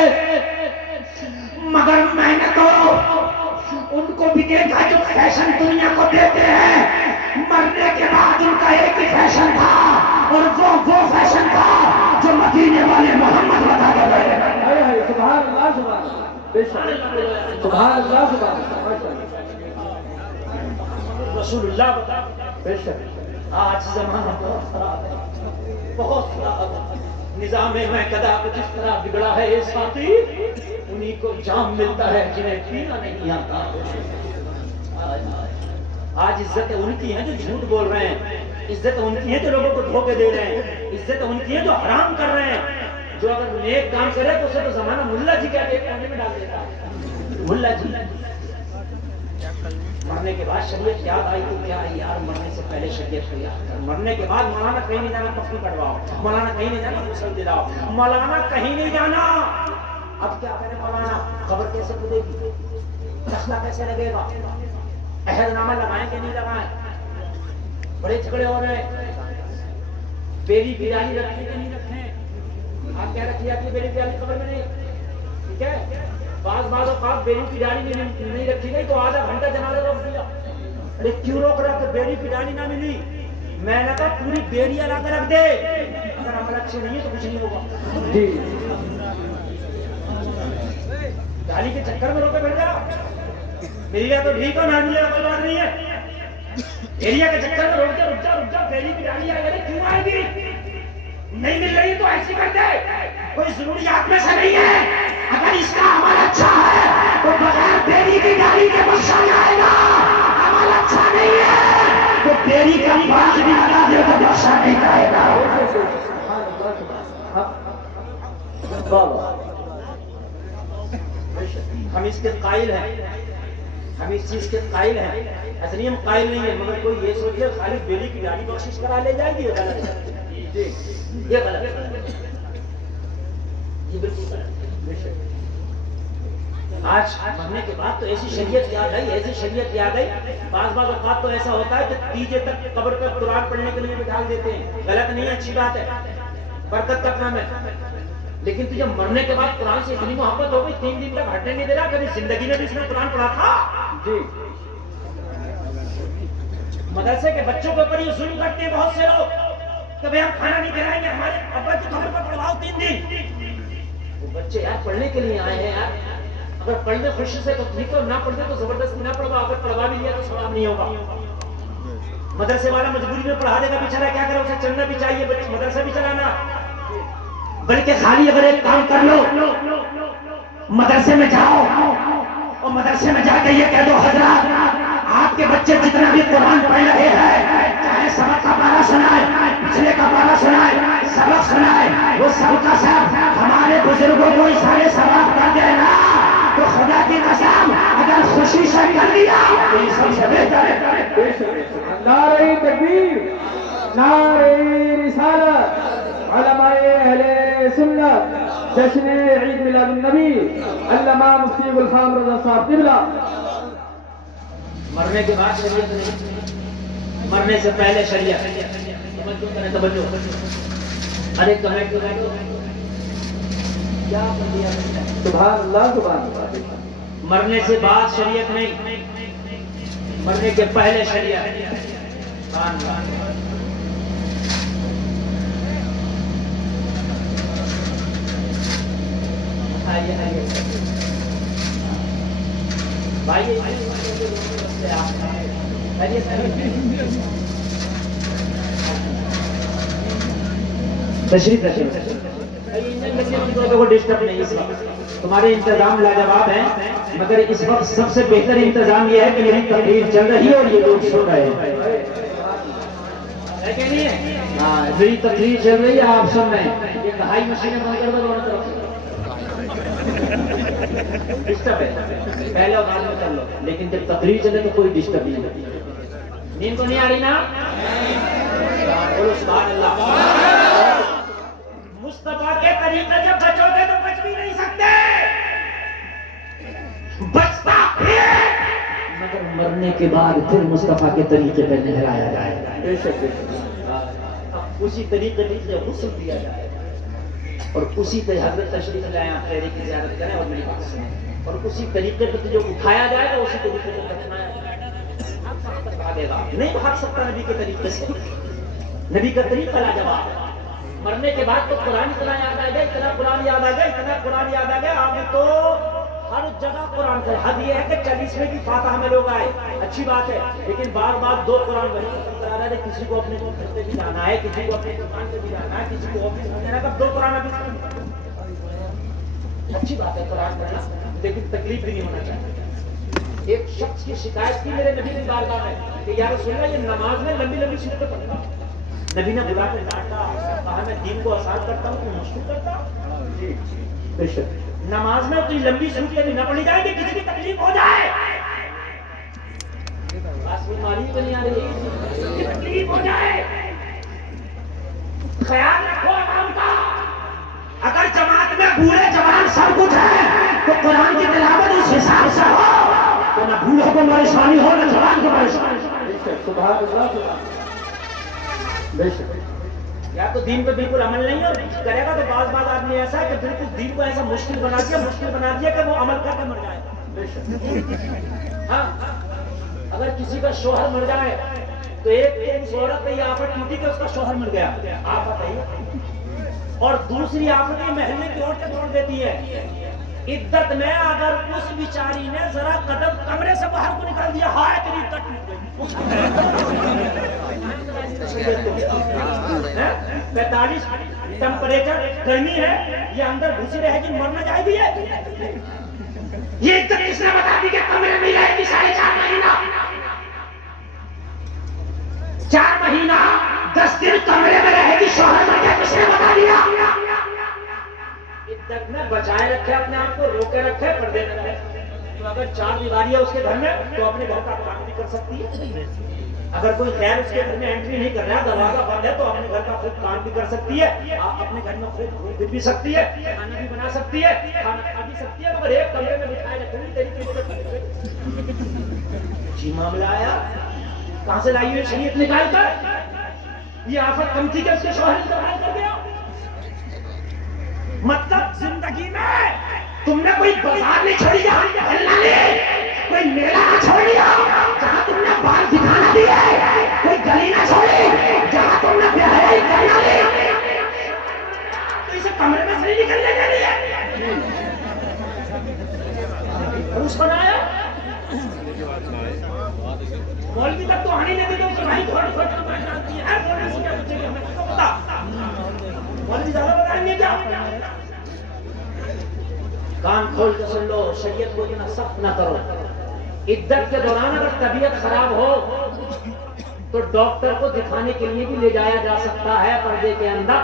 مگر میں نے تو ان کو بھی دیکھا جو فیشن دنیا کو دیتے ہیں. مرنے کے بعد ان کا ایک ہی فیشن تھا, اور وہ فیشن تھا جو مدینے والے محمد بتا گئے. سبحان اللہ, سبحان اللہ, بے شک سبحان اللہ, سبحان اللہ, رسول اللہ بتا. بے شک آج زمانہ بہت خراب ہے, بہت خراب ہے. نظام میں قدا کو جس طرح بگڑا ہے یہ ساتھی, انہی کو جام ملتا ہے جنہیں پینا نہیں آتا. آج عزت ان کی ہیں جو جھوٹ بول رہے ہیں, عزت ان کی ہے جو لوگوں کو دھوکے دے رہے ہیں, عزت ان کی ہے جو حرام کر رہے ہیں. جو اگر نیک کام کرے تو اسے تو زمانہ ملا جی کہہ کے کونے میں ڈال دیتا ہے. ملا جی مرنے کے بعد شریعت یاد آئی تو کیا ہے یار، مرنے سے پہلے شریعت کو یاد کر. مرنے کے بعد مولانا کہیں نہیں جانا کفن کٹواؤ، مولانا کہیں نہیں جانا غسل دلاؤ، مولانا کہیں نہیں جانا. اب کیا کرے مولانا؟ خبر کیسے کھدے گی؟ مسئلہ کیسے لگے گا؟ عہد نامہ لگائیں کہ نہیں لگائیں؟ بڑے جھگڑے ہو رہے ہیں. بیری بیرالی رکھیں کہ نہیں رکھیں؟ آپ کیا رکھی جاتی ہے بیری بیرالی قبر میں؟ نہیں. ٹھیک ہے، بعض اوقات بیری بیرالی نہیں رکھی گئی تو آدھا گھنٹہ جنازہ روک دیا. ارے کیوں روک رہا؟ کہ بیری بیرالی نہ ملی. میں نے کہا پوری بیری لا کے رکھ دے، اگر عمل اچھے نہیں ہے تو کچھ نہیں ہوگا. جی گالی کے چکر میں روکے بیٹھ جا. میریا تو ٹھیک ہو، نہ ملے کوئی بات نہیں ہے. ایریا کے چکر میں رک جا بیری بیرالی آئے گی. کیوں آئے گی؟ نہیں مل رہی تو ایسی کر دے. کوئی ضروریات میں سے نہیں ہے. اگر اس کا عمل اچھا ہے تو بغیر بیری کی ڈالی کے بخشا جائے گا. عمل اچھا نہیں ہے تو بیری کا باغ بھی لگا دے تو بخشا نہیں جائے گا. ہم اس کے قائل ہیں، ہم اس چیز کے قائل ہیں. اصلی ہم قائل نہیں ہیں، مگر کوئی یہ سوچے خالی بیری کی ڈالی بخشش کرا لے جائے گی. یہ غلط ہے، یہ غلط ہے، یہ بالکل غلط ہے. آج مرنے کے بعد تو ایسی شریعت یاد آئی، ایسی شریعت یاد آئی. بعض اوقات تو ایسا ہوتا ہے کہ تیجے تک قبر پر قرآن پڑھنے کے لیے بٹھا دیتے ہیں. غلط نہیں ہے، اچھی بات ہے، برکت کا کام ہے. لیکن تجھے مرنے کے بعد قرآن سے اتنی محبت ہو گئی 3 دن تک ہٹنے نہیں دے رہا. کبھی زندگی میں بھی اس نے قرآن پڑھا تھا؟ جی مدرسے کے بچوں کے اوپر یہ ظلم کرتے ہیں بہت سے لوگ کہ بھائی ہم کھانا نہیں کھلائیں گے، ہمارے ابا کی قبر پر پڑھواؤ 3 دن. وہ بچے یار پڑھنے کے لیے آئے ہیں یار. اگر پڑھنے خوشی سے تو ٹھیک ہے، نہ پڑھتے تو زبردستی نہ پڑھوا. اگر پڑھوا بھی لیا تو ثواب نہیں ہوگا. مدرسے والا مجبوری میں پڑھا دے گا بیچارہ، کیا کرے؟ اسے چلنا بھی چاہیے، مدرسہ بھی چلانا. بلکہ خالی اگر ایک کام کر لو، مدرسے میں جاؤ اور مدرسے میں جا کے یہ کہہ دو حضرات آپ کے بچے جتنا بھی قرآن پڑھ رہے ہیں، چاہے سبق کا پارا سنائے، پچھلے کا پارا سنائے، سبق سنائے، وہ سب کا سب ہمارے بزرگوں کو سارے سبق کر دے نا. تو خدا کی قسم اگر خوشی سے کر دیا تو یہ سب سے بہتر ہے. نعرہ تکبیر، نعرہ رسالت. علماء اہل سنت جشن عید میلاد النبی علامہ مفتی گلفام رضا صاحب قبلہ. مرنے کے بعد شریعت نہیں، مرنے سے پہلے شریعت. توجہ. ارے کمنٹ کیا کر دیا؟ سبحان اللہ سبحان اللہ. مرنے سے بعد شریعت نہیں، مرنے کے پہلے شریعت. تشریف رکھیں. ڈسٹرب نہیں اس وقت، تمہارے انتظام لاجواب ہیں، مگر اس وقت سب سے بہتر انتظام یہ ہے کہ میری تقریر چل رہی ہے اور یہ لوگ سن رہے ہیں. ہاں میری تقریر چل رہی ہے، آپ سن رہے ہیں. یہ دہائی مشینیں بند کر دو دونوں طرف. ڈسٹرب ہے، پہلے اور بعد میں کر لو، لیکن جب تقریر چلے تو کوئی ڈسٹرب نہیں ہے. نیند تو نہیں آ رہی نا؟ بولو سبحان اللہ. مصطفیٰ کے طریقے سے بچو گے تو بچ بھی نہیں سکتے. بچتا مگر مرنے کے بعد پھر مصطفیٰ کے طریقے پہ نہلایا جائے گا. بے شک اسی طریقے سے غسل دیا جائے گا اور اسی طرح حضرت تشریف لائے آپ پہلے کی زیارت کریں اور میری بات سنیں اور اسی طریقے پہ جو اٹھایا جائے گا اسی طریقے سے دفنایا جائے گا. بھاگے گا نہیں، بھاگ سکتا نبی کے طریقے سے. نبی کا طریقہ لاجواب ہے. مرنے کے بعد تو قرآن اتنا یاد آ گیا، اتنا قرآن یاد آ گیا، اتنا قرآن یاد آ گیا. آپ تو ہر جگہ قرآن کا. حد یہ ہے کہ 40ویں کی فاتحہ میں لوگ آئے، اچھی بات ہے، لیکن بار بار 2 قرآن وہی کرا رہا ہے. کسی کو اپنے گھر پہ بھی جانا ہے، کسی کو اپنے دکان پہ بھی جانا ہے، کسی کو آفس میں جانا ہے. 2 قرآن ابھی اچھی بات ہے قرآن پڑھنا، لیکن تکلیف بھی نہیں ہونا چاہیے. ایک شخص کی شکایت کی میرے نبی کی بارگاہ میں کہ یا رسول اللہ یہ نماز میں لمبی لمبی سورتیں پڑھتا ہوں. نبی نے بلا کے ڈانٹا، کہا میں دین کو آسان کرتا ہوں تو مشکل کرتا ہوں. جی بے شک نماز میں اتنی لمبی سورتیں بھی نہ پڑھی جائے کہ کسی کی تکلیف ہو جائے. ہو جائے. خیال رکھو عوام کا. اگر جماعت میں بوڑھے جوان سب کچھ ہے تو قرآن کی تلاوت اس حساب سے ہو تو نہ بوڑھوں کو پریشانی ہو نہ جوان کو پریشانی. سبحان اللہ. بے شک. یا تو دین پہ بالکل عمل نہیں اور کرے گا تو بعض آدمی ایسا ہے کہ بالکل دین کو ایسا مشکل بنا دیا کہ وہ عمل کر کے مر جائے. بے شک. ہاں اگر کسی کا شوہر مر جائے تو ایک اس عورت پہ یہ آفت ٹوٹی کہ اس کا شوہر مر گیا. آپ بتائیے. اور دوسری آفت یہ محلے کی عورتیں توڑ دیتی ہے. عدت میں اگر اس بیچاری نے ذرا قدم کمرے سے باہر کو نکال دیا ہائے تیری کٹ مل گئی. 45 ٹمپریچر گرمی ہے یہ اندر گھسی رہے گی مرنا جائے بھی ہے. یہ عدت کس نے بتا دی کہ کمرے میں رہے گی 4.5 مہینہ 4 مہینہ 10 دن کمرے میں رہے گی شوہر مر گیا کس نے بتا دیا. عدت میں بچائے رکھے اپنے آپ کو روکے رکھے پردے میں رہے. تو اگر 4 دیواری ہے اس کے گھر میں تو اپنے گھر کا کام بھی کر سکتی ہے. اگر کوئی خیر اس کے گھر میں انٹری نہیں کر رہا دروازہ بند ہے تو اپنے گھر کا خود کام بھی کر سکتی ہے. آپ اپنے گھر میں خود پھر بھی سکتی ہے کھانا بھی بنا سکتی ہے کھانا کھا بھی سکتی ہے. مگر ایک کمرے میں بٹھائے رکھیں گی تیری جی معاملہ آیا. کہاں سے لائی ہوئی شریعت نکال کر. یہ آفت کم تھی کہ اس کے شوہر انتقال کر گیا. مطلب زندگی میں تم نے کوئی بازار نہیں چھوڑی جہاں ٹہلنا نہیں کوئی میلہ نہ چھوڑ دیا جہاں تم نے بال دکھانا دی ہے کوئی گلی نہ چھوڑی جہاں تم نے بہائی کرنا دی. تو اسے کمرے میں سے نہیں نکلنے کے لیے روس بنایا. مولوی تک تو آنے نہیں دیتے بھائی مولوی زیادہ بتائیں گے کیا. کان کھول کے سن لو شریعت کو اتنا سخت نہ کرو. عدت کے دوران اگر طبیعت خراب ہو تو ڈاکٹر کو دکھانے کے لیے بھی لے جایا جا سکتا ہے پردے کے اندر.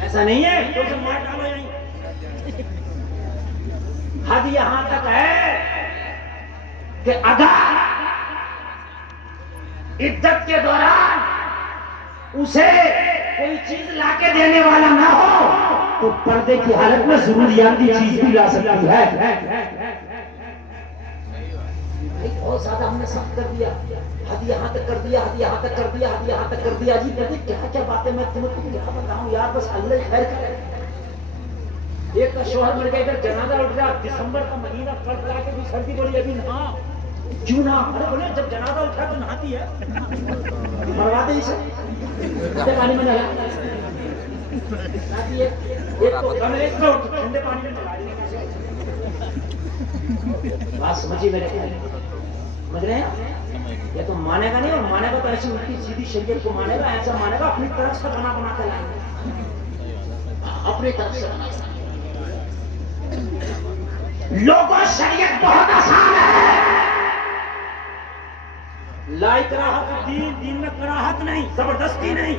ایسا نہیں ہے تو اسے مار ڈالو یہیں. حد یہاں تک ہے کہ اگر عدت کے دوران اسے کوئی چیز لا کے دینے والا نہ ہو تو پردے کی حالت میں ضروریاتی چیز بھی لا سکتی ہے. بہت زیادہ ہم نے سخت کر دیا. حد یہاں تک کر دیا حد یہاں تک کر دیا حد یہاں تک کر دیا. جی کیا کیا باتیں میں تمہیں کیا بتاؤں یار. بس اللہ خیر کرے. ایک کا شوہر مر گیا ادھر جنازہ اٹھ گیا. دسمبر کا مہینہ فرض لا کے بھی سردی پڑی ابھی نہا کیوں نہ. ارے بولے جب جنازہ اٹھا تو نہاتی ہے مروا دے اسے پانی میں نہلا نہاتی ہے. ایک تو کمرے میں ٹھنڈے پانی میں نہلا دی. بات سمجھیے میرے سمجھ رہے ہیں. یہ تو مانے گا نہیں اور مانے گا تو ایسی الٹی سیدھی شریعت کو مانے گا. ایسا مانے گا اپنی طرف سے بنا بنا کے لائیں گے اپنی طرف سے. لوگوں شریعت بہت آسان ہے. لا اکراہ دین. دین میں کراہت نہیں زبردستی نہیں.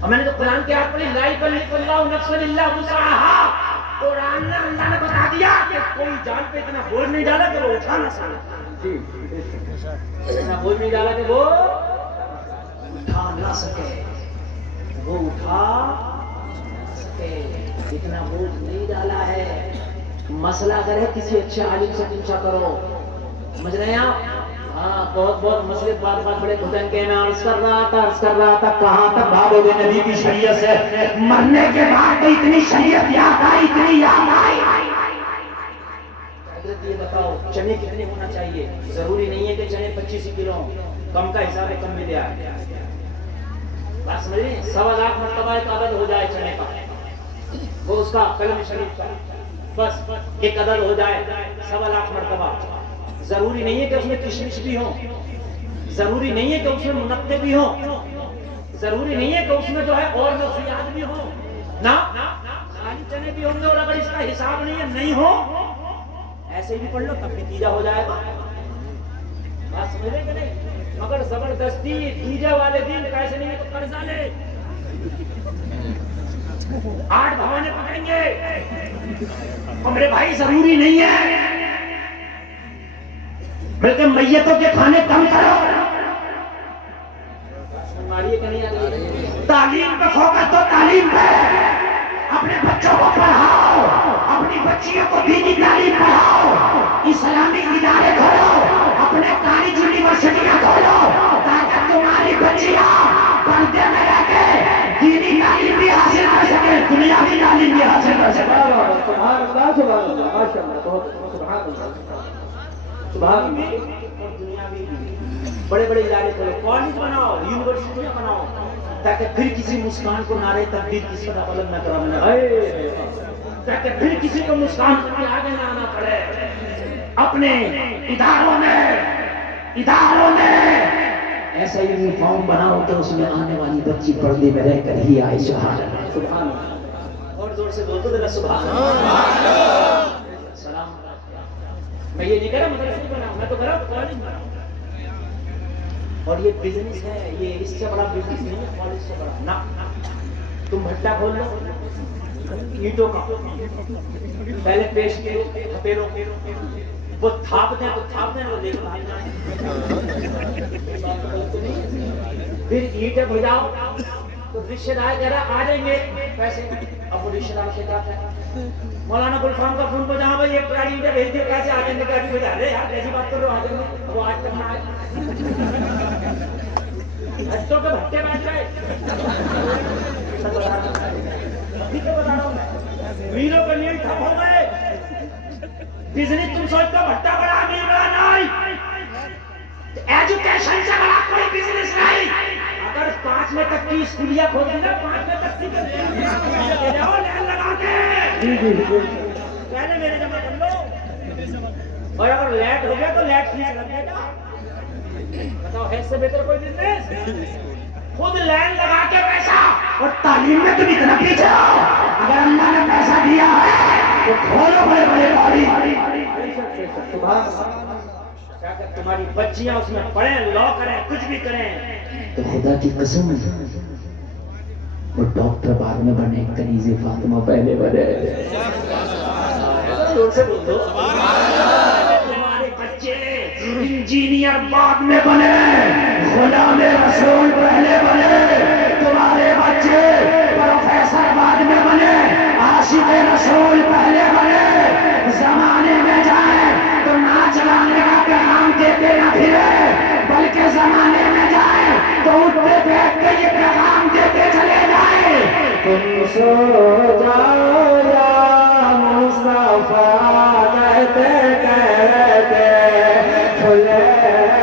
اور میں نے تو قرآن کی آیت پڑھی لا یکلف اللہ نفسا الا وسعها. قرآن نے اللہ نے بتا دیا کہ کوئی جان پہ اتنا بوجھ نہیں ڈالا کہ وہ اٹھا نہ سکے. اتنا بوجھ نہیں ڈالا کہ وہ اٹھا نہ سکے. وہ اٹھا سکے اتنا بوجھ نہیں ڈالا ہے. مسئلہ اگر ہے کسی اچھے عالم سے پوچھا کرو. سمجھ رہے ہیں آپ. ہاں بہت بہت مسئلے بات بڑے گھٹن کے میں عرض کر رہا تھا کہاں تک بھاگو گے نبی کی شریعت سے. مرنے کے بعد تو اتنی شریعت یاد آئی اتنی یاد آئی. حضرت یہ بتاؤ چنے کتنے ہونا چاہیے. ضروری نہیں ہے کہ چنے 25 کلو ہوں. کم کا حساب ہے کم بھی دیا. بات سمجھ رہے ہیں. 1.25 لاکھ مرتبہ ایک عدد ہو جائے چنے کا. وہ اس کا کلم شریف کا بس ایک عدد ہو جائے 1.25 لاکھ مرتبہ. ضروری نہیں ہے کہ اس میں کشمش بھی ہو. ضروری نہیں ہے کہ اس میں منقے بھی ہوں. ضروری نہیں ہے کہ اس میں جو ہے اور نفسیات بھی ہوں. نہ خالی چنے بھی ہوں گے. اور اگر اس کا حساب نہیں ہو ایسے ہی بھی پڑھ لو تب بھی تیجا ہو جائے گا. بات سمجھ رہے کہ نہیں. مگر زبردستی تیجا والے دن کیسے نہیں ہے تو قرضہ لے 8 بھوانے پکڑیں گے. میرے بھائی ضروری نہیں ہے بلکہ میتوں کے کھانے کم کرو. ہے کہ نہیں آ رہی ہے؟ تعلیم پہ فوکس تو تعلیم پہ، اپنے بچوں کو پڑھاؤ، اپنی بچیوں کو دینی تعلیم پڑھاؤ، اسلامی ادارے کھولو، اپنے کالج یونیورسٹیاں کھولو، تاکہ تمہاری بچیاں پردے میں رہ کے دینی تعلیم بھی حاصل کر سکے، دنیاوی تعلیم بھی حاصل کر سکے۔ سبحان اللہ سبحان اللہ، ماشاء اللہ، بہت سبحان اللہ سبحان اللہ۔ اور دنیاوی بڑے بڑے ادارے کھولو، کالج بناؤ، یونیورسٹیاں بناؤ، تاکہ پھر کسی مسکان کو نعرے تکبیر کی صدا بلند نہ کرنا پڑے، تاکہ پھر کسی کو مسکان کے آگے نہ آنا پڑے۔ اپنے اداروں میں ایسا یونیفارم بناؤ کہ اس میں آنے والی بچی پردے میں رہ کر ہی آئے۔ سبحان اللہ سبحان اللہ، اور زور سے بول تو ذرا سبحان اللہ۔ سلام، میں یہ نہیں کہہ رہا مدرسے بناؤ، میں تو کہہ رہا ہوں کالج بناؤ۔ اور یہ بزنس ہے، یہ اس سے بڑا بزنس نہیں ہے کالج سے بڑا، نہ تم بھٹا کھول لو اینٹوں کا، پہلے پیش کرو ہپیرو، وہ تھاپ دیں تو تھاپ دیں، وہ دیکھ پھر اینٹیں بھجاؤ تو رشتے دار کہہ رہا آ جائیں گے پیسے، اب وہ رشتے دار سے جاتا ہے مولانا گلفام کا فون کو، جہاں بھائی ایک گاڑی اینٹیں بھیج دے، کیسے آ جائیں گے؟ گاڑی بھجا رہے یار، کیسی بات کر رہے ہو، آ جائیں گے، وہ آج تک نہ آئے، بچوں کے بھٹے بیٹھ گئے۔ ویروں کے لیے ٹھپ ہو گئے، بزنس تم سوچتے ہو بھٹا بڑا امیر بڑا نہیں، ایجوکیشن سے بڑا کوئی بزنس نہیں۔ اگر 5 تک کی اسکولیاں کھول دی نا، 5 تک کی جاؤ لائن لگا کے، پہلے میرے جمع کر لو، اور اگر لیٹ ہو گیا تو لیٹ فیس لگ جائے گا۔ بتاؤ ہے اس سے بہتر کوئی بزنس؟ خود لائن لگا کے پیسہ، اور تعلیم میں تم اتنا پیچھے ہو، اگر اللہ نے پیسہ دیا ہے تو کھولو بڑے بڑے سبحان اللہ۔ تمہاری بچیاں اس میں پڑھیں، لا کریں، کچھ بھی کریں۔ تو خدا کی قسم وہ ڈاکٹر بعد میں بنے، کنیز فاطمہ پہلے بنے۔ تمہارے بچے انجینئر بعد میں بنے، غلام رسول پہلے بنے، تمہارے بچے پروفیسر بعد میں بنے، عاشق رسول پہلے بنے۔ زمانے میں جائیں تو ناچ گانے کا پیغام دیتے نہ پھرے، بلکہ زمانے میں جائیں تو اٹھتے بیٹھ کے یہ پیغام دیتے چلے جائیں، تم سو جاؤ یا مصطفیٰ کہتے کہتے کھلے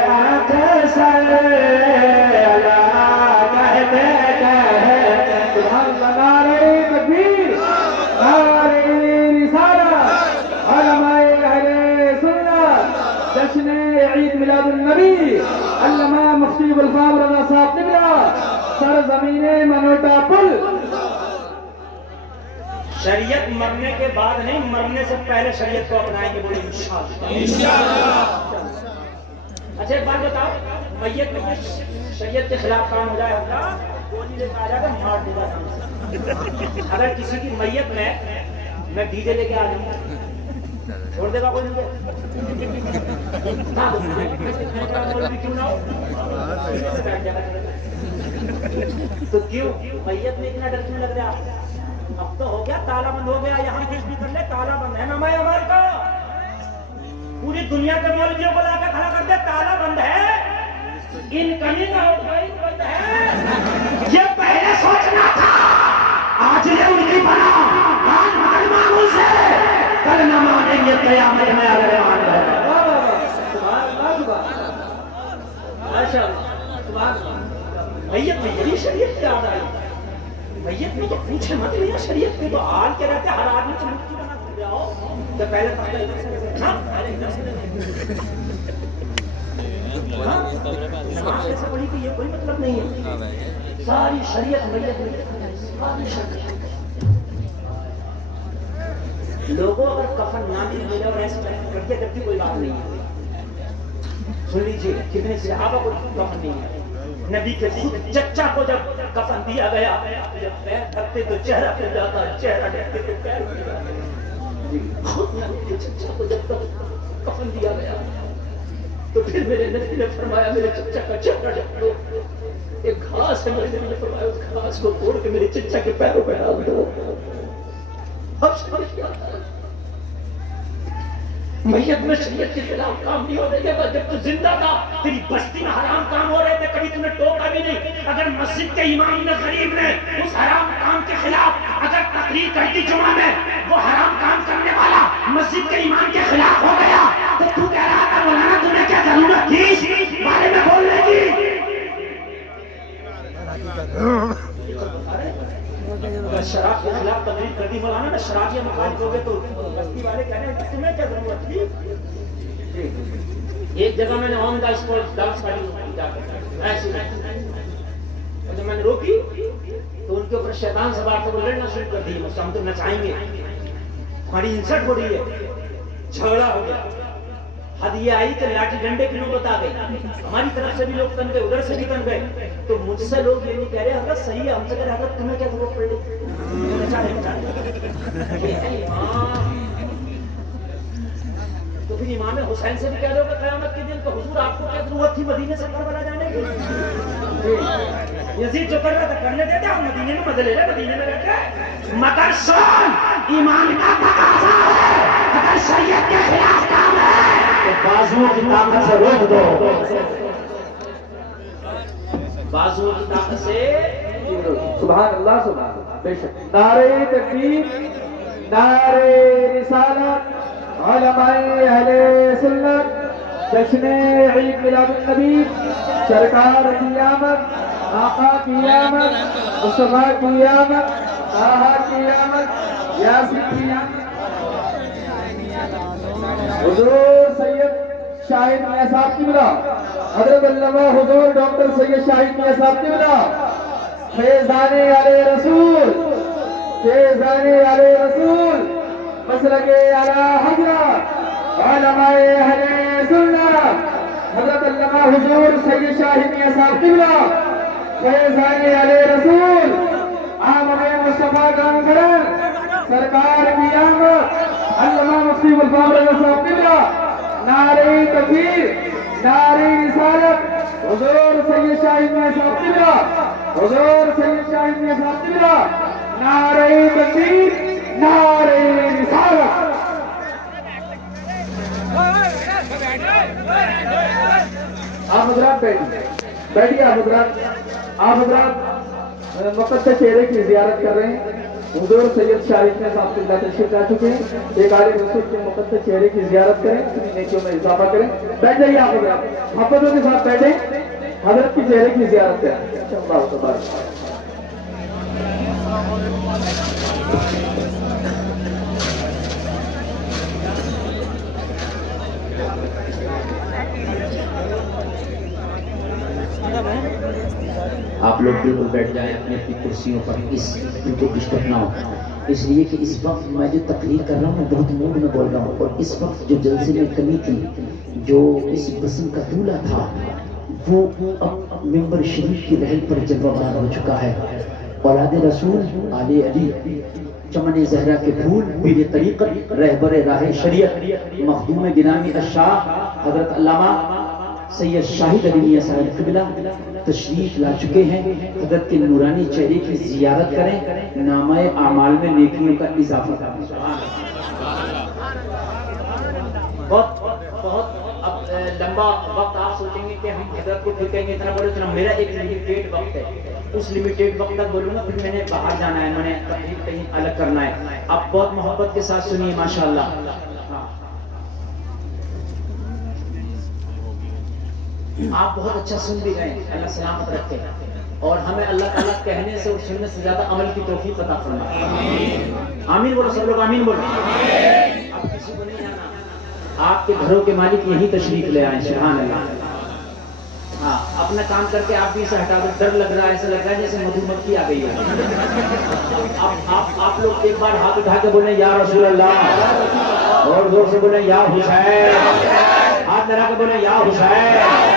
آنکھ سر اللہ کہتے کہتے۔ سبحان اللہ، نعرہ تکبیر، نعرہ رسالت، علماء اہل سنت، جشن عید میلاد النبی، علامہ مفتی گلفام رضا صاحب قبلہ، سرزمین منوٹا پل۔ شریعت مرنے کے بعد نہیں، مرنے سے پہلے شریعت کو اپنائیں گے، بولے انشاءاللہ۔ اچھا ایک بات بتاؤ، میت میں کچھ شریعت کے خلاف کام ہو جائے ہوگا، گولی لے کے آ جائے گا، مار دے گا۔ اگر کسی کی میت میں ڈی جے لے کے آ جاؤں چھوڑ دے گا کوئی مجھے؟ کیوں نہ ہو؟ تو کیوں میت میں اتنا ڈر کیوں لگ رہا؟ اب تو ہو گیا، تالا بند ہو گیا، یہاں کچھ بھی کر لے تالا بند ہے، نام ہمارے کا پوری دنیا کے مولویوں کو لا کے کھڑا کر دے، تالا بند ہے، انکمنگ آؤٹ گوئنگ بند ہے۔ یہ پہلے سوچنا تھا، آج نے ان کی بنا، آج مان مانگوں سے کل نہ مانیں گے، قیامت میں اگر مان رہے ہیں۔ سبحان اللہ سبحان اللہ، ماشاء اللہ، سبحان اللہ۔ میت میں یہی شریعت کی یاد آئی، میت میں تو پوچھے مت بھیا، شریعت میں تو آل کے رہتے، ہر آدمی کو مٹی بنا کر جاؤ تو پہلے تک ادھر سے ہاں پہلے ادھر سے نماز ایسے پڑھی کہ یہ کوئی مطلب نہیں ہے، ساری شریعت میت میں، ساری شریعت۔ لوگوں اگر کفن نہ بھی ملے اور ایسے کرتے کرتی کوئی بات نہیں ہے، سن لیجیے کتنے صحابہ کو کفن نہیں ہے، نبی کے خود چچا کو جب کفن دیا گیا، جب پیر ڈھکتے تو چہرہ پہ جاتا، چہرہ ڈھکتے تو پیر پہ جاتا، خود نبی کے چچا کو جب کفن دیا گیا تو پھر میرے نبی نے فرمایا میرے چچا کا چہرہ ڈھک دو، ایک گھاس ہے میرے دل میں فرمایا اس گھاس کو توڑ کے میرے چچا کے پیروں پہ ڈال دو. اب شریعت کیا ہے؟ میت میں شریعت کے خلاف کام نہیں ہو رہے تھے. جب تو زندہ تھا تیری بستی میں حرام کام ہو رہے تھے, کبھی تم نے ٹوکا بھی نہیں. اگر مسجد کے امام نے غریب نے اس حرام کام کے خلاف اگر تقریر کر دی جمعہ میں, وہ حرام کام کرنے والا مسجد کے امام کے خلاف ہو گیا, تو تو کہہ رہا تھا مولانا تمہیں کیا ضرورت تھی بارے میں بولنے کی؟ شراب کے خلاف تقریر کر دی مولانا نے, شرابیہ مخالف ہو گئے تو بستی والے کہہ رہے ہیں کہ تمہیں کیا ضرورت تھی. ایک جگہ میں نے آن دا اسپاٹ ڈانس کری ایسی, جب میں نے روکی تو ان کے اوپر شیطان سوار تھے, وہ لڑنا شروع کر دی, ہم تو نچائیں گے, ہماری انسلٹ ہو رہی ہے, جھگڑا ہو گیا. حد یہ آئی کہ لاٹھی ڈنڈے کی نوبت آ گئی. ہماری طرف سے بھی لوگ تن گئے, ادھر سے بھی تن گئے. تو مجھ سے لوگ یہ نہیں کہہ رہے حضرت صحیح ہے, ہم سے کہہ رہے حضرت تمہیں کیا ضرورت پڑ رہی. تو پھر امام حسین سے بھی کہہ دو کہ قیامت کے دن تو حضور آپ کو کیا ضرورت تھی مدینے سے کربلا جانے کی. یزید جو کر رہا تھا کرنے دیتے, آپ مدینے میں مزے لے رہے, مدینے میں رہتے. مگر سن, ایمان کا تقاضا ہے, اگر شریعت کے خلاف کام ہے تو بازوؤں کی طاقت سے روک دو, بازوؤں کی طاقت سے. سبحان اللہ سبحان اللہ. بے شک نعرہ تکبیر, نعرہ رسالت, علماء اہل سنت, جشن عید میلاد النبی, سرکار کی آمد, آقا کی آمد, مصطفیٰ کی آمد, طٰہٰ کی آمد, یاسین کی آمد. حضور سید شاہد میاں صاحب کی بلا, حضرت علامہ حضور ڈاکٹر سید شاہد میاں صاحب کی بلا, فیضان علیہ رسول, فیضان علیہ رسول, مسلک اعلیٰ حضرت, علماء اہل سنت, حضرت علامہ حضور سید شاہد میاں صاحب کی بلا, فیضان علیہ رسول, آمد مصطفیٰ گانگرن, سرکار کی آمد, علامہ مفتی الفاظ صاحب کی بلا. نعرہ تکبیر, نعرہ رسالت, حضور سید شاہد میاں صاحب کی بلا, حضور سید شاہد میاں صاحب کی بلا. نعرہ تکبیر, نعرہ رسالت. آپ حضرات بیٹھیے, بیٹھیے آپ حضرات. آپ حضرات مقدس چہرے کی زیارت کر رہے ہیں. حضور سید شاہد میاں صاحب اللہ تشریف لا چکے ہیں. ایک عالم رسول کے مقدس چہرے کی زیارت کریں, اپنی نیکیوں میں اضافہ کریں. بیٹھ جائیے آپ حضرات, محبتوں کے ساتھ بیٹھیں, حضرت کی چہرے کی زیارت کریں. اللہ تبارک. آپ لوگ بالکل بیٹھ جائیں اپنی اپنی کرسیوں پر, اس ان کو ڈسٹرب نہ ہو, اس لیے کہ اس وقت میں جو تقریر کر رہا ہوں میں بہت موڈ میں بول رہا ہوں. اور اس وقت جو جلسے میں کمی تھی, جو اس بسم کا دولہ تھا, وہ اب ممبر شریف کی رحل پر جلوہ بار ہو چکا ہے. اولاد رسول, آل علی, چمن زہرا کے پھول, پیر طریقت, رہبر راہ شریعت, مخدوم گرامی الشاہ حضرت علامہ سید شاہد علی میاں صاحب قبلہ تشریف لا چکے ہیں. حضرت کے نورانی چہرے کی زیارت کریں, نامہ اعمال میں نیکیوں کا اضافہ کریں. بہت بہت اب لمبا وقت آپ سوچیں گے کہ ہم حضرت کو پھر کہیں گے اتنا بڑے اتنا. میرا ایک لمیٹیڈ وقت ہے, اس لمیٹیڈ وقت تک بولوں گا, پھر میں نے باہر جانا ہے, میں نے تقریر کہیں الگ کرنا ہے. آپ بہت محبت کے ساتھ سنیے ماشاءاللہ. آپ بہت اچھا سن بھی گئے, اللہ سلامت رکھے, اور ہمیں اللہ تعالیٰ کہنے سے اور سننے سے زیادہ عمل کی توفیق عطا فرمائے. آمین بولو سب لوگ, آمین بولو. آپ کسی کو نہیں جانا, آپ کے گھروں کے مالک یہی تشریف لے آئیں. سبحان اللہ. ہاں, اپنا کام کر کے آپ بھی اسے ہٹا دو. ڈر لگ رہا ہے, ایسا لگ رہا ہے جیسے مدھو مکھی آ گئی ہے. آپ لوگ ایک بار ہاتھ اٹھا کے بولیں یا رسول اللہ, اور زور سے بولیں یا حسین, ہاتھ لگا کے بولیں یا حسین.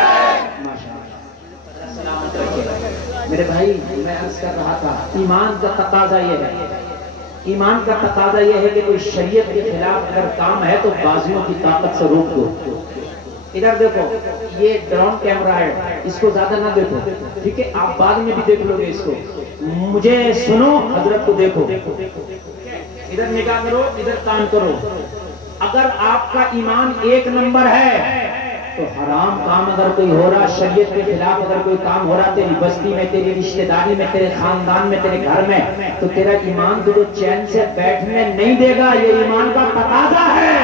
میرے بھائی, میں عرض کر رہا تھا, ایمان کا تقاضا یہ ہے, ایمان کا تقاضا یہ ہے کہ کوئی شریعت کے خلاف اگر کام ہے تو بازیوں کی طاقت سے روک دو. ادھر دیکھو یہ ڈرون کیمرہ ہے, اس کو زیادہ نہ دیکھو, ٹھیک ہے, آپ بعد میں بھی دیکھ لو گے اس کو. مجھے سنو, حضرت کو دیکھو, ادھر نگاہ کرو, ادھر کان کرو. اگر آپ کا ایمان ایک نمبر ہے تو حرام کام اگر کوئی ہو رہا, شریعت کے خلاف اگر کوئی کام ہو رہا تیری بستی میں, تیری رشتہ داری میں, تیرے خاندان میں, تیرے گھر میں, تو تیرا ایمان تجھے چین سے بیٹھنے نہیں دے گا. یہ ایمان کا تقاضا ہے.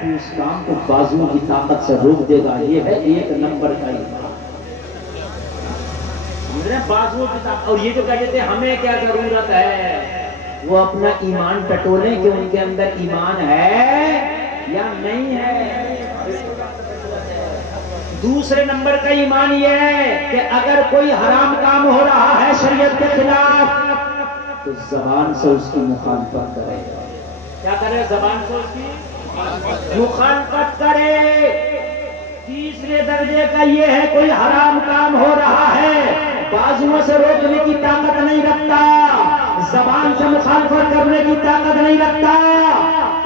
تو اس کام کو بازو کی طاقت سے روک دے گا. یہ ہے ایک نمبر کا ایمان. بازو کی طاقت. اور یہ جو کہتے تھے ہمیں کیا ضرورت ہے, وہ اپنا ایمان ٹٹولیں کہ ان کے اندر ایمان ہے یا نہیں ہے. دوسرے نمبر کا ایمان یہ ہے کہ اگر کوئی حرام کام ہو رہا ہے شریعت کے خلاف تو زبان سے اس کی مخالفت کرے. کیا کرے؟ زبان سے اس کی مخالفت کرے. تیسرے درجے کا یہ ہے کوئی حرام کام ہو رہا ہے, بازوؤں سے روکنے کی طاقت نہیں رکھتا, زبان سے مخالفت کرنے کی طاقت نہیں رکھتا,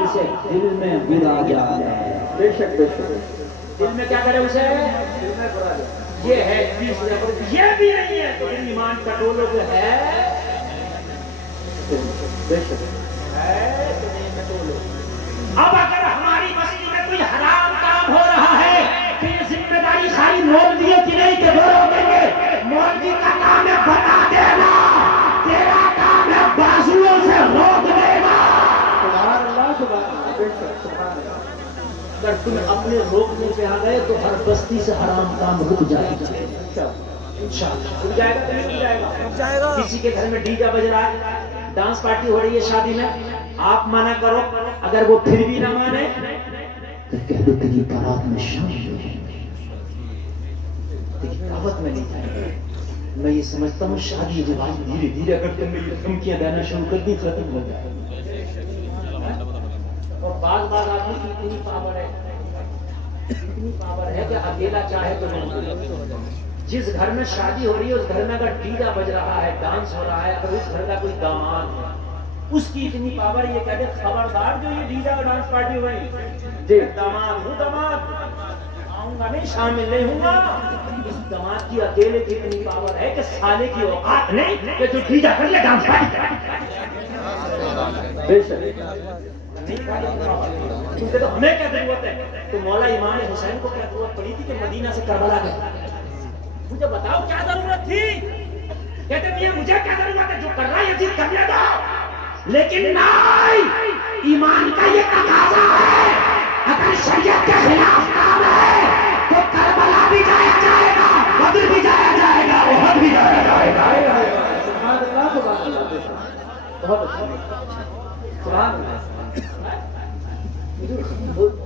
اسے دل میں برا جاتا ہے. بے شک بے شک. دل میں کیا کرے اسے؟ یہ ہے تیسرے. یہ بھی نہیں ہے تو ایمان ٹٹولو جو ہے بے شک ہے تو نہیں ٹٹولو. اب اگر ہماری بستی میں کوئی حرام کام ہو رہا ہے تو یہ ذمہ داری خالی مولوی کی نہیں کہ وہ روکیں گے. مولوی کا کام ہے بتا دینا, تیرا کام ہے بازوؤں سے روک دینا. سبحان اللہ, سبحان اللہ. اگر تم اپنے روکنے پہ آ گئے تو ہر بستی سے حرام کام رک جائے گا. انشاءاللہ رک جائے گا. تو نہیں رک جائے گا. کسی کے گھر میں ڈی جے بج رہا ہے, ڈانس پارٹی ہو رہی ہے شادی میں, آپ منع کرو, اگر وہ پھر بھی نہ مانے تو کہہ دو تیری بارات میں شامل ہو, تیری دعوت میں نہیں جائے گا. میں یہ سمجھتا ہوں شادی کے بعد دھیرے دھیرے اگر تم نے یہ دھمکیاں دینا شروع کر دی ختم ہو جائے. اور بعض آدمی کی اتنی پاور ہے کہ اکیلا چاہے تو نہیں. جس گھر میں شادی ہو رہی ہے اس گھر میں اگر ڈی جے بج رہا ہے, ڈانس ہو رہا ہے, اگر اس گھر کا کوئی داماد ہے, اس کی اتنی پاور, یہ کہتے خبردار جو یہ ڈی جے اور ڈانس پارٹی ہوئی, داماد ہوں, داماد آؤں گا نہیں, شامل نہیں ہوں گا. اس داماد کی اکیلے کی اتنی پاور ہے کہ سالے کی اوقات نہیں کہ جو ڈی جے کر لے, ڈانس پارٹی کر. بے شک. تو ہمیں کیا ضرورت ہے؟ تو مولا امام حسین کو کیا ضرورت پڑی تھی کہ مدینہ سے کربلا گئے؟ مجھے بتاؤ کیا ضرورت تھی؟ کہتے ہیں مجھے کیا ضرورت ہے, جو کر رہا ہے یزید کر لے گا. لیکن نہیں, ایمان کا یہ تقاضا ہے, اگر شریعت کے خلاف کام ہے تو کربلا بھی جایا جائے گا, بدر بھی جایا جائے گا, احد بھی جایا جائے گا. سبحان اللہ, سبحان اللہ. بہت اچھا. سبحان اللہ.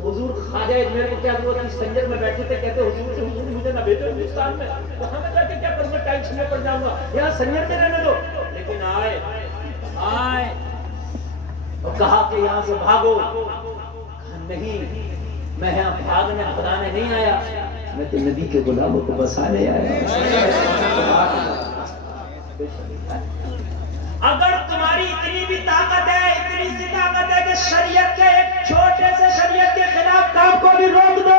حضور خواجہ اجمیر کو کیا ضرورت ہے؟ سنجر میں بیٹھے تھے, کہتے حضور مجھے نہ بھیجو ہندوستان میں, وہاں میں جا کے کیا کروں گا, ٹینشن میں پڑ جاؤں گا, یہاں سنجر میں رہنے دو. لیکن آئے اور کہا کہ یہاں سے بھاگو. نہیں, میں یہاں بھاگنے بھگانے نہیں آیا, میں تو نبی کے غلاموں کو بسانے آیا. اگر تمہاری اتنی بھی طاقت ہے, اتنی سی طاقت ہے کہ شریعت کے ایک چھوٹے سے شریعت کے خلاف کام کو بھی روک دو,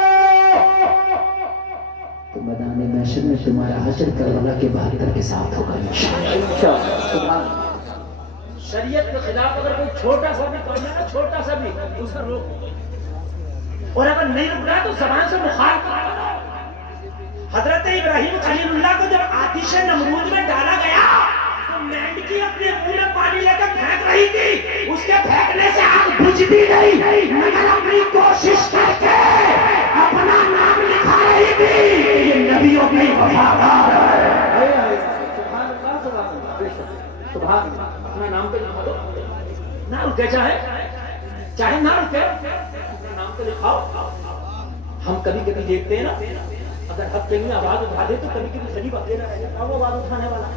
تو میدان محشر میں تمہارا حشر کربلا کے 72 کے ساتھ ہوگا انشاءاللہ. شریعت کے خلاف اگر کوئی چھوٹا سا بھی کرنا ہے, چھوٹا سا بھی, اس پر روک. اور اگر نہیں رک رہا تو زبان سے مخالفت کرو. حضرت ابراہیم خلیل اللہ کو جب آتش نمرود میں ڈالا گیا تو مینڈکی اپنے منہ میں پانی لے کر پھینک رہی تھی, اس کے پھینکنے سے آگ بجھتی نہیں, مگر اپنی کوشش کر کے اپنا نام لکھا رہی تھی. یہ نبیوں کی وفادار ہے. سبحان اللہ, سبحان اللہ, سبحان اللہ. اپنا نام تو لکھا دو, نہ رکے, چاہے نہ رکے, اپنا نام تو لکھاؤ. ہم کبھی کبھی دیکھتے ہیں نا, اگر حق کہیں آواز اٹھا دے تو کبھی کبھی غریب اکیلا رہ جاتا ہے, وہ آواز اٹھانے والا.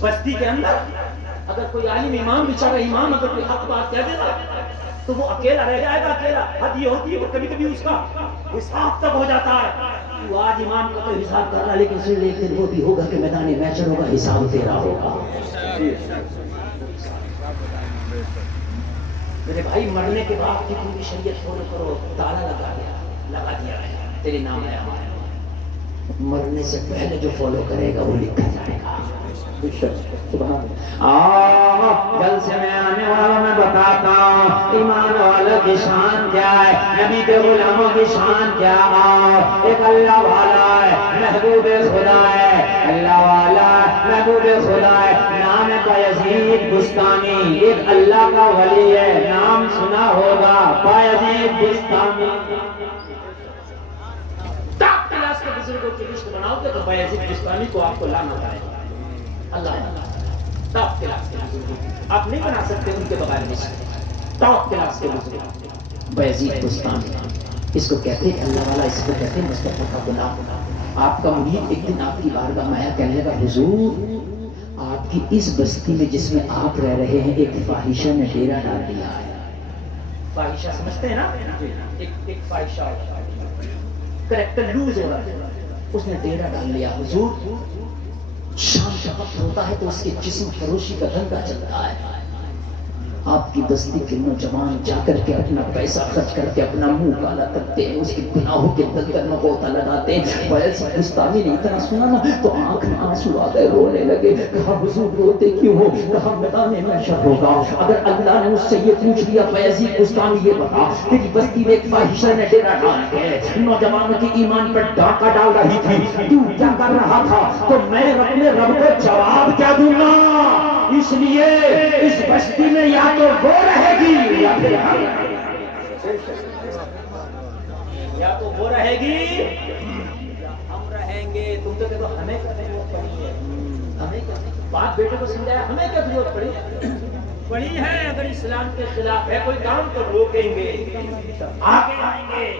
بستی کے اندر اگر کوئی عالم امام بیچارہ امام اگر کوئی حق بات کہہ دیتا تو وہ اکیلا رہ جائے گا. اکیلا حد یہ ہوتی ہے کہ کبھی کبھی اس کا حساب تک ہو جاتا ہے. وہ آج امام کا تو حساب کر رہا, لیکن سن لے وہ بھی ہوگا کہ میدان محشر ہوگا, حساب تیرا ہوگا. میرے بھائی مرنے کے بعد کی پوری شریعت فالو کرو، تالا لگا دیا گیا، تیرے نام ہے ہمارے۔ مرنے سے پہلے جو فالو کرے گا وہ لکھا جائے گا۔ سبحان جل سے میں آنے والوں میں بتاتا ہوں ایمان والوں کی شان کیا ہے، نبی کے غلاموں کی شان کیا ہے۔ ایک اللہ والا ہے، محبوب خدا ہے، اللہ والا ہے، محبوب خدا ہے، نام ہے بایزید بستانی، ایک اللہ کا ولی ہے، نام سنا ہوگا بایزید بستانی۔ ٹاپ کلاس کے بزرگوں کی لسٹ بناؤ گے تو بایزید بستانی کو آپ کو لانا آئے گا۔ اللہ ٹاپ کلاس کے بزرگ، آپ نہیں بنا سکتے ان کے بغیر لسٹ۔ ٹاپ کلاس کے بزرگ بایزید بستانی، اس کو کہتے ہیں اللہ والا، اس کو کہتے ہیں مصطفیٰ کا غلام۔ آپ کا مرید ایک دن آپ کی بارگاہ میں آیا، کہنے لگا حضور آپ کی اس بستی میں جس میں آپ رہ رہے ہیں ایک فاحشہ نے ڈیرا ڈال دیا ہے۔ فاحشہ سمجھتے ہیں نا، ایک فاحشہ کریکٹر لوز ہو رہا ہے، اس نے ڈیرا ڈال لیا۔ حضور شام کا وقت ہوتا ہے تو اس کے جسم فروشی کا دھندا چلتا ہے، آپ کی بستی کے نوجوان جا کر کے اپنا پیسہ خرچ کر کے اپنا منہ کالا کرتے ہیں، اس کے گناہوں کے دلدل میں غوطہ لگاتے ہیں۔ بایزید بستانی نے اتنا سنا نا تو آنکھ میں آنسو آ گئے، رونے لگے۔ کہا حضور روتے کیوں ہو؟ کہا میدان محشر ہوگا، اگر اللہ نے مجھ سے یہ پوچھ لیا بایزید بستانی یہ بتا تیری بستی میں ایک فاحشہ نے ڈیرا ڈال کے نوجوانوں کے ایمان پر ڈاکہ ڈال رہی تھی، تو کیا کر رہا تھا؟ تو میں اپنے رب کو جواب کیا دوں گا؟ اس لیے اس بستی میں یا تو وہ رہے گی یا پھر ہم، یا تو وہ رہے گی یا ہم رہیں گے۔ تم تو کہتے ہو ہمیں کیا ضرورت پڑی ہے، ہمیں کیا باپ بیٹے کو سمجھایا، ہمیں کیا ضرورت پڑی ہے؟ اگر اسلام کے خلاف ہے کوئی کام تو روکیں گے، آگے آئیں گے،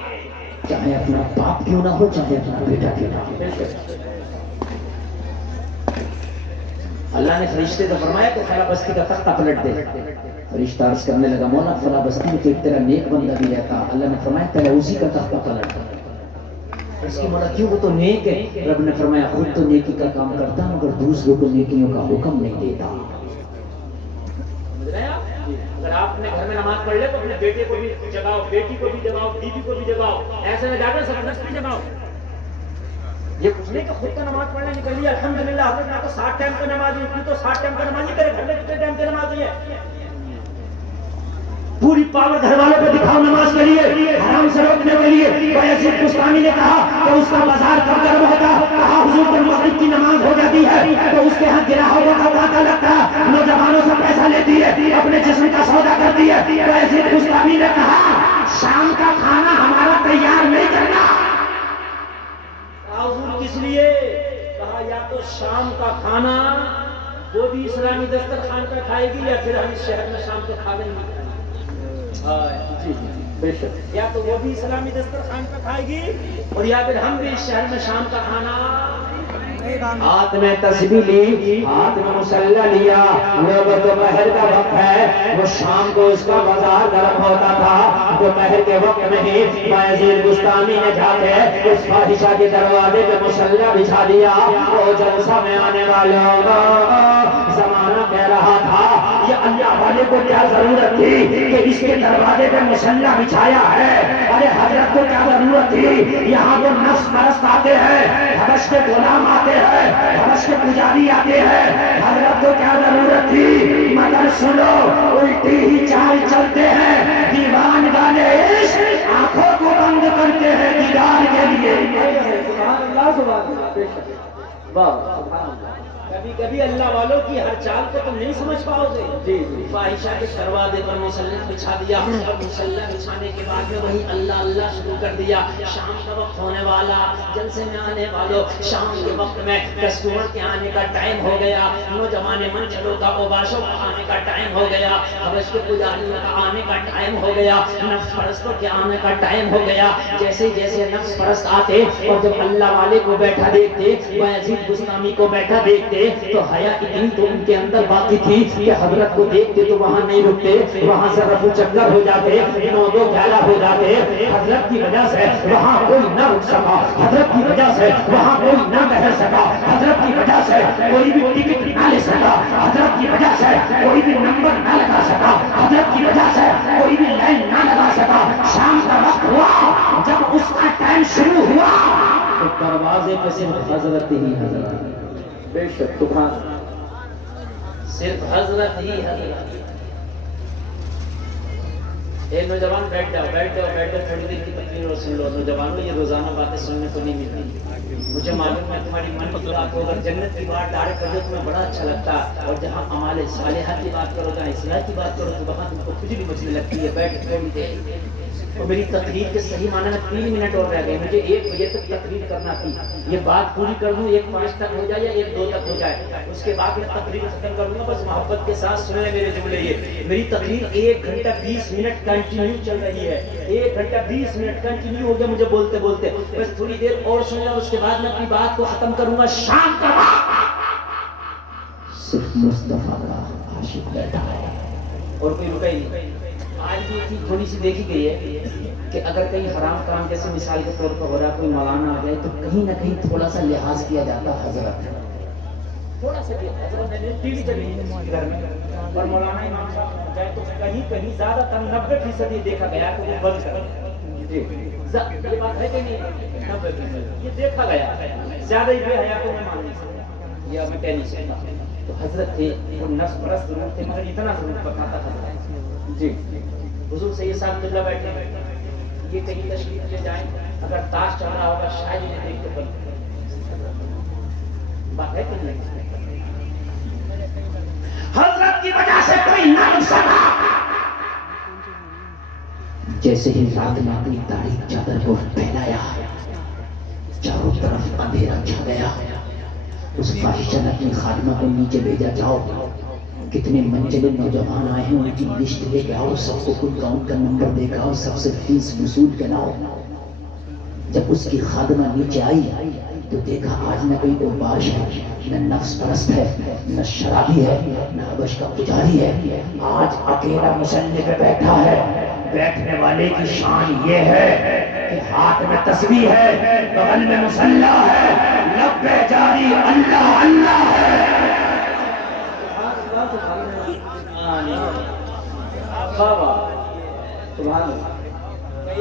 چاہے اپنا باپ کیوں نہ ہو، چاہے اپنا بیٹا کیوں نہ ہو۔ اللہ نے فرشتے کو فرمایا کہ فلاں بستی کا تختہ پلٹ دے۔ فرشتہ عرض کرنے لگا مولا فلاں بستی میں تو ایک تیرا نیک بندہ بھی رہتا۔ اللہ نے فرمایا پہلے اسی کا تختہ پلٹ دے۔ اس کی مولا کیوں؟ وہ تو نیک ہے۔ رب نے فرمایا خود تو نیکی کا کام کرتا مگر دوسروں کو نیکیوں کا حکم نہیں دیتا۔ اگر آپ نے گھر میں نماز پڑھ لے تو اپنے بیٹے کو بھی جگاؤ، بیٹی کو بھی جگاؤ، بیوی کو بھی جگاؤ، ایسے میں جا کر زبردستی بھی جگاؤ۔ یہ کچھ نہیں کہ خود کا نماز پڑھنے نکل لیا، الحمدللہ حضرت نے تو 60 ٹائم کا نمازی، تو 60 ٹائم کا نمازی، تیرے گھر میں کتنے ٹائم کا نمازی ہے؟ پوری پاور گھر والوں پہ دکھاؤ نماز کے لیے، حرام سے روکنے کے لیے۔ بایزید بستانی نے کہا کہ اس کا بازار کب گرم ہوتا؟ کہا حضور جب مغرب کی نماز ہو جاتی ہے تو اس کے ہاں گراہکوں کا طاقہ لگتا ہے، نوجوانوں سے پیسہ لیتی ہے، اپنے جسم کا سودا کرتی ہے۔ بایزید بستانی نے کہا شام کا کھانا ہمارا تیار نہیں کرنا۔ حضور کس لیے؟ کہا یا تو شام کا کھانا وہ بھی اسلامی دسترخوان پہ کھائے گی یا پھر ہم اس شہر میں شام کو کھا لیں گے۔ بے شک، یا تو وہ بھی اسلامی دسترخوان پہ کھائے گی اور یا پھر ہم بھی اس شہر میں شام کا کھانا۔ ہاتھ میں تسبیح لی، ہاتھ میں مسلح لیا، وہ دوپہر کا وقت ہے، وہ شام کو اس کا بازار گرم ہوتا تھا، دوپہر کے وقت میں ہی بایزید بستانی نے جا کے اس فاحشہ کے دروازے پہ مسلح بچھا دیا۔ وہ جلسہ میں آنے والوں زمانہ کہہ رہا تھا یہ اللہ والے کو کیا ضرورت تھی کہ اس کے دروازے پہ مسلح بچھایا ہے؟ ارے حضرت کو کیا ضرورت تھی؟ یہاں وہ نفس پرست آتے ہیں، حبش کے غلام آتے ہیں، حبش کے پجاری آتے ہیں، حضرت کو کیا ضرورت تھی؟ مگر سنو الٹی ہی چال چلتے ہیں، دیوان گانے عشق آنکھوں کو بند کرتے ہیں دیدار کے لیے۔ سبحان اللہ، سبحان اللہ، واہ سبحان اللہ۔ کبھی کبھی اللہ والوں کی ہر چال کو تم نہیں سمجھ پاؤ گے۔ فاحشہ کے دروازے پر مسلح بچھا دیا اور مسلح بچھانے کے بعد میں وہی اللہ اللہ شروع کر دیا۔ شام کا وقت ہونے والا، جلسے میں آنے والوں شام کے وقت میں کسٹمر کے آنے کا ٹائم ہو گیا، نوجوان منچلوں کا اوباشوں کا آنے کا ٹائم ہو گیا، حبش کے پجاریوں کا آنے کا ٹائم ہو گیا، نفس پرستوں کے آنے کا ٹائم ہو گیا۔ جیسے جیسے نفس پرست آتے اور جب اللہ والے کو بیٹھا دیکھتے، بایزید بستانی کو بیٹھا دیکھتے سے تو حیا اتنی تو ان کے اندر باقی تھی کہ حضرت کو دیکھتے تو وہاں نہیں رکتے, وہاں سے رفو چکر ہو جاتے, نو گیارہ ہو جاتے. حضرت کی وجہ سے وہاں کوئی نہ رک سکا, حضرت کی وجہ سے وہاں کوئی نہ ٹہل سکا, حضرت کی وجہ سے کوئی بھی ٹکٹ نہ لے سکا, حضرت کی وجہ سے کوئی بھی نمبر نہ لگا سکا, حضرت کی وجہ سے کوئی بھی لائن نہ لگا سکا. شام کا وقت ہوا, جب اس کا ٹائم شروع ہوا تو دروازے پہ صرف حضرت ہی حضرت, بے شک سبحان صرف حضرت ہی حضرت. اے نوجوان بیٹھ جاؤ, بیٹھ جاؤ, بیٹھ جاؤ, تھوڑی دیر کی تقریر اور سن لو. نوجوانوں یہ روزانہ باتیں سننے کو نہیں ملتی. مجھے معلوم ہے تمہاری من کی بات ہو, اگر جنت کی بات ڈائریکٹ کر دو تمہیں بڑا اچھا لگتا ہے, اور جہاں اعمال صالحہ کی بات کرو, جہاں اصلاح کی بات کرو, تو وہاں تم کو کچھ بھی مچھلی لگتی ہے. بیٹھ تھوڑی دیر. اور میری تقریر کے صحیح معنی میں 3 منٹ اور رہ گئے, مجھے 1 بجے تک تقریر کرنا تھی. یہ بات پوری کر دوں, 1:05 تک ہو جائے یا 1:02 تک ہو جائے, اس کے بعد میں تقریر ختم کر دوں گا. بس محبت کے ساتھ سن لیں میرے جملے. یہ میری تقریر 1 گھنٹہ 20 منٹ کنٹینیو چل رہی ہے, 1 گھنٹہ 20 منٹ کنٹینیو ہو گیا مجھے بولتے بولتے. بس تھوڑی دیر اور سن لیں, اس کے بعد میں اپنی بات کو ختم کروں گا. شام کا صرف مصطفیٰ کا عاشق بیٹھا ہے اور کوئی رکا ہی نہیں. آج بھی چیز تھوڑی سی دیکھی گئی ہے کہ اگر کہیں حرام کرام جیسے مثال کے طور پر ہو رہا, کوئی مولانا آ جائے تو کہیں نہ کہیں تھوڑا سا لحاظ کیا جاتا ہے. حضرت تھوڑا سا حضرت نے ٹی وی چلی گھر میں, اور مولانا امام صاحب جائے تو کہیں کہیں زیادہ تر 90% یہ دیکھا گیا کہ وہ بند کر. یہ بات ہے کہ نہیں, 90% یہ دیکھا گیا. زیادہ ہی بے حیا کو میں مان نہیں سکتا یا میں کہہ نہیں سکتا. تو حضرت تھے, وہ نفس پرست ضرور تھے, مگر اتنا ضرور پتا تھا حضرت. جی حضور سے یہ صاحب اللہ بیٹھے, یہ کہیں تشریف لے جائیں, اگر تاش چل رہا ہوگا شاید انہیں دیکھ کے بند. بات ہے کہ نہیں, حضرت کی وجہ سے کوئی نہ رک سکا. جیسے ہی رات نے اپنی تاریخ چادر کو پھیلایا, چاروں طرف اندھیرا چھا گیا. اس فاحشہ نے اپنی خادمہ کو نیچے بھیجا, جاؤ کتنے منزل نوجوان آئے ہیں ان کی لسٹ لے کے آؤ, سب کو کل کا ان کا نمبر دے کے آؤ, سب سے فیس وصول کے لاؤ. جب اس کی خادمہ نیچے آئی تو دیکھا آج نہ کوئی اوباش ہے, نہ نفس پرست ہے, نہ شرابی ہے, نہ حبش کا پجاری ہے. آج اکیلا مصلی پہ بیٹھا ہے. بیٹھنے والے کی شان یہ ہے کہ ہاتھ میں تسبیح ہے, بغل میں مصلی ہے, لب پہ جاری اللہ اللہ ہے.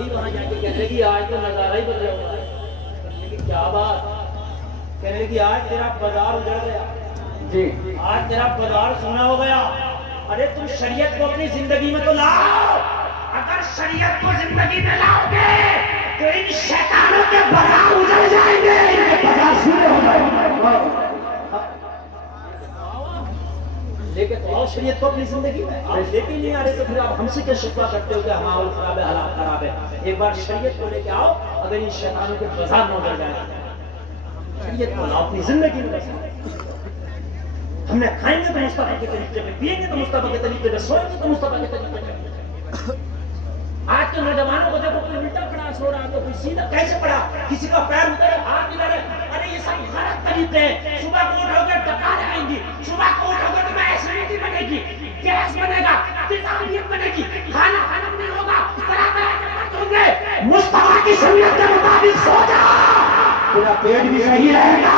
وہاں جا کے کہنے لگی آج تو نظارہ ہی بدلا ہوا ہے. کیا بات, کہنے لگی آج تیرا بازار اجڑ گیا. جی آج تیرا بازار سونا ہو گیا. ارے تم شریعت کو اپنی زندگی میں تو لاؤ. اگر شریعت کو زندگی میں لاؤ گے تو ان شیطانوں کے بازار اجڑ جائیں گے, ان کے بازار سونے ہو جائیں گے. لیکن تو شریعت کو اپنی زندگی میں آپ لے کے نہیں آ رہے تو پھر آپ ہم سے کیا شکوہ کرتے ہو کہ ہمارا خراب ہے, حالات خراب ہے. ایک بار شریعت کو لے کے آؤ, اگر ان شیطانوں کے بازار نہ اجڑ جائیں. شریعت کو لاؤ اپنی زندگی میں. ہم نے کھائیں گے تو مصطفیٰ کے طریقے پہ, پیئیں گے تو مصطفیٰ کے طریقے پہ, سوئیں گے تو مصطفیٰ کے طریقے پہ. آج کے نوجوانوں کو دیکھو, کوئی الٹا پڑا سو رہا, تو کوئی سیدھا کیسے پڑا, کسی کا پیر اترے ہاتھ ملا رہے. ارے یہ سب غلط طریقے ہیں. صبح کو اٹھو گے ڈکاریں آئیں گی, صبح کو اٹھو گے تو میں ایسیڈیٹی بنے گی, گیس بنے گا, تیزابیت بنے گی, کھانا ہضم نہیں ہوگا, طرح طرح کے مرض ہوں گے. مصطفیٰ کی سنت کے مطابق سو جا, تیرا پیٹ بھی صحیح رہے گا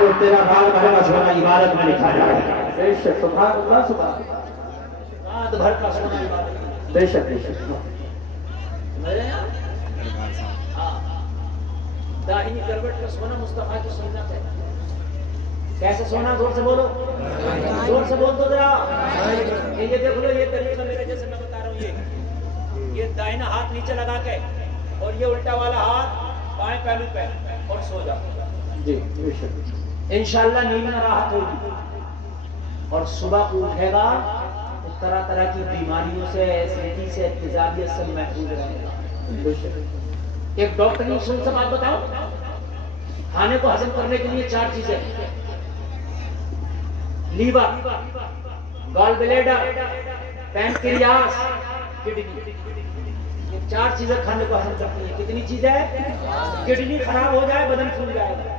اور تیرا رات بھر کا سونا عبادت میں لکھا جائے گا. بے شک سبحان اللہ سبحان رات بھر کا سونا عبادت میں. بے شک بے شک. داہنی کروٹ کا سونا مصطفیٰ کی سنت ہے. کیسے سونا, زور سے بولو, زور سے بول دو ذرا. یہ دیکھ لو, یہ طریقہ میرے جیسے میں بتا رہا ہوں. یہ داہنا ہاتھ نیچے لگا کے اور یہ الٹا والا ہاتھ بائیں پہلو پہ اور سو جاؤ. جی بے شک. انشاءاللہ نیند میں راحت ہوگی. اور صبح کو اٹھے گا تو طرح طرح کی بیماریوں سے, ایسیڈیٹی سے, تیزابیت سے محفوظ رہے گا. بے شک. ایک ڈاکٹر نے سن سے بات بتاؤ, کھانے کو ہضم کرنے کے لیے 4 چیزیں, لیور, گال بلیڈر, پینکریاس, کڈنی. یہ 4 چیزیں کھانے کو ہضم کرتی ہیں. کتنی چیزیں؟ کڈنی خراب ہو جائے بدن پھول جائے گا.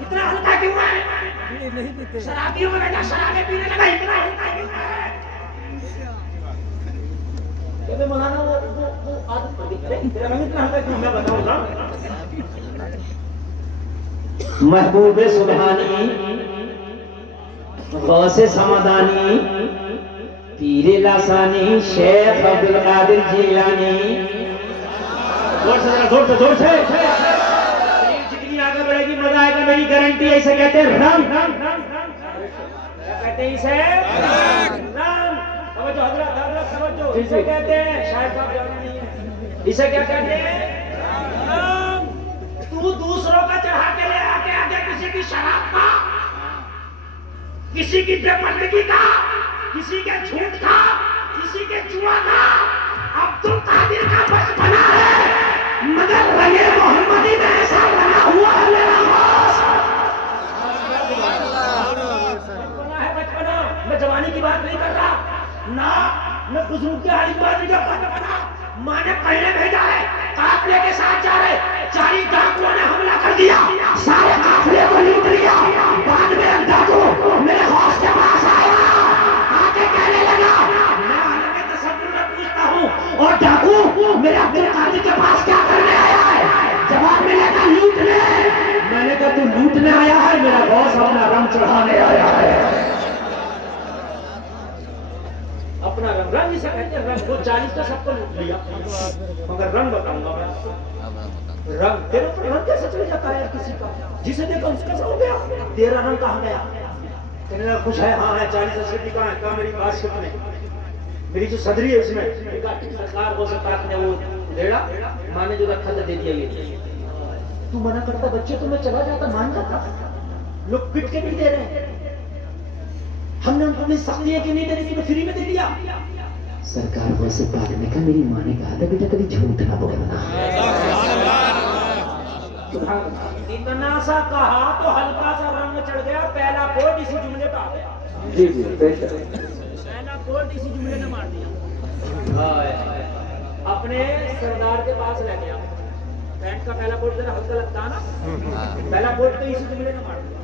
اتنا ہلکا کیوں ہے؟ شرابیوں میں بیٹا شرابیں پینے لگا، اتنا ہلکا کیوں ہے؟ کہتے مولانا وہ عادت پڑ گئی، تیرا رنگ اتنا ہلکا کیوں؟ میں بتاؤں گا۔ محبوب سبحانی، غوث سمدانی، پیر لاسانی، شیخ عبدالقادر جیلانی۔ زور سے جتنی آگے بڑھے گی مزہ آئے گا، میری گارنٹی ہے۔ اسے کہتے ہیں رنگ، کیا کہتے ہیں اسے؟ رنگ۔ توجہ حضرت توجہ، اسے کہتے ہیں، شاید صاحب جانا نہیں ہے، اسے کیا کہتے ہیں؟ رنگ۔ تو دوسروں کا چڑھا کے لے آ کے آگے کسی کی شراب کا، کسی کی بے پردگی کا، کسی کے جھوٹ کا، کسی کے جوا کا۔ عبدالقادر کا بچپنا ہے مگر رنگے محمدی میں ایسا بنا ہوا ہے میرا خاص۔ بچپنا ہے بچپنا، میں جوانی کی بات نہیں کر رہا، نہ میں بزرگ کی حالی کی بات نہیں کر رہا۔ بچپنا ماں نے پہلے بھیجا ہے، قافلے کے ساتھ جا رہے، 40 ڈاکوؤں نے حملہ کر دیا، سارے قافلے کو لوٹ لیا۔ بعد میں ایک ڈاکو میرے حوض کے پاس آیا، آ کے کہنے لگا، میں عالم تصور میں پوچھتا ہوں اور ڈاکو میرے عبدالقادر کے پاس کیا کرنے آیا ہے؟ جواب میں نے کہا لوٹنے۔ میں نے کہا تو لوٹنے آیا ہے، میرا غوث اپنا رنگ چڑھانے آیا ہے۔ اپنا رنگ، رنگ اسے کہتے ہیں رنگ۔ وہ 40 کا سب کو لوٹ لیا، مگر رنگ بتاؤں گا میں آپ کو۔ رنگ تیرے اوپر رنگ کیسے چڑھ جاتا ہے کسی کا؟ جسے دیکھا اس کا سا ہو گیا، تیرا رنگ کہاں گیا؟ کہنے لگا خوش ہے، ہاں ہے 40 80 کہاں ہے؟ کہا میری باسکٹ میں، میری جو صدری ہے اس میں۔ سرکار غوث پاک نے وہ ڈیڑا ماں نے جو رکھا تھا دے دیا۔ یہ تو منع کرتا بچے تو میں چلا جاتا، مان جاتا، لوگ پٹ کے نہیں دے رہے ہیں، ہم نے ان کو سختی ہے کہ نہیں دینے کی، میں فری میں دے دیا۔ سرکار غوث پاک نے کہا، میری ماں نے کہا تھا بیٹا کبھی جھوٹ نہ بولنا۔ اتنا سا کہا تو ہلکا سا رنگ چڑھ گیا، پہلا کوٹ اسی جملے پہ آ گیا۔ جی جی بے شک۔ پہلا کوٹ اسی جملے نے مار دیا۔ اپنے سردار کے پاس لے گیا، پینٹ کا پہلا کوٹ ذرا ہلکا لگتا ہے نا، پہلا کوٹ تو اسی جملے نے مار دیا۔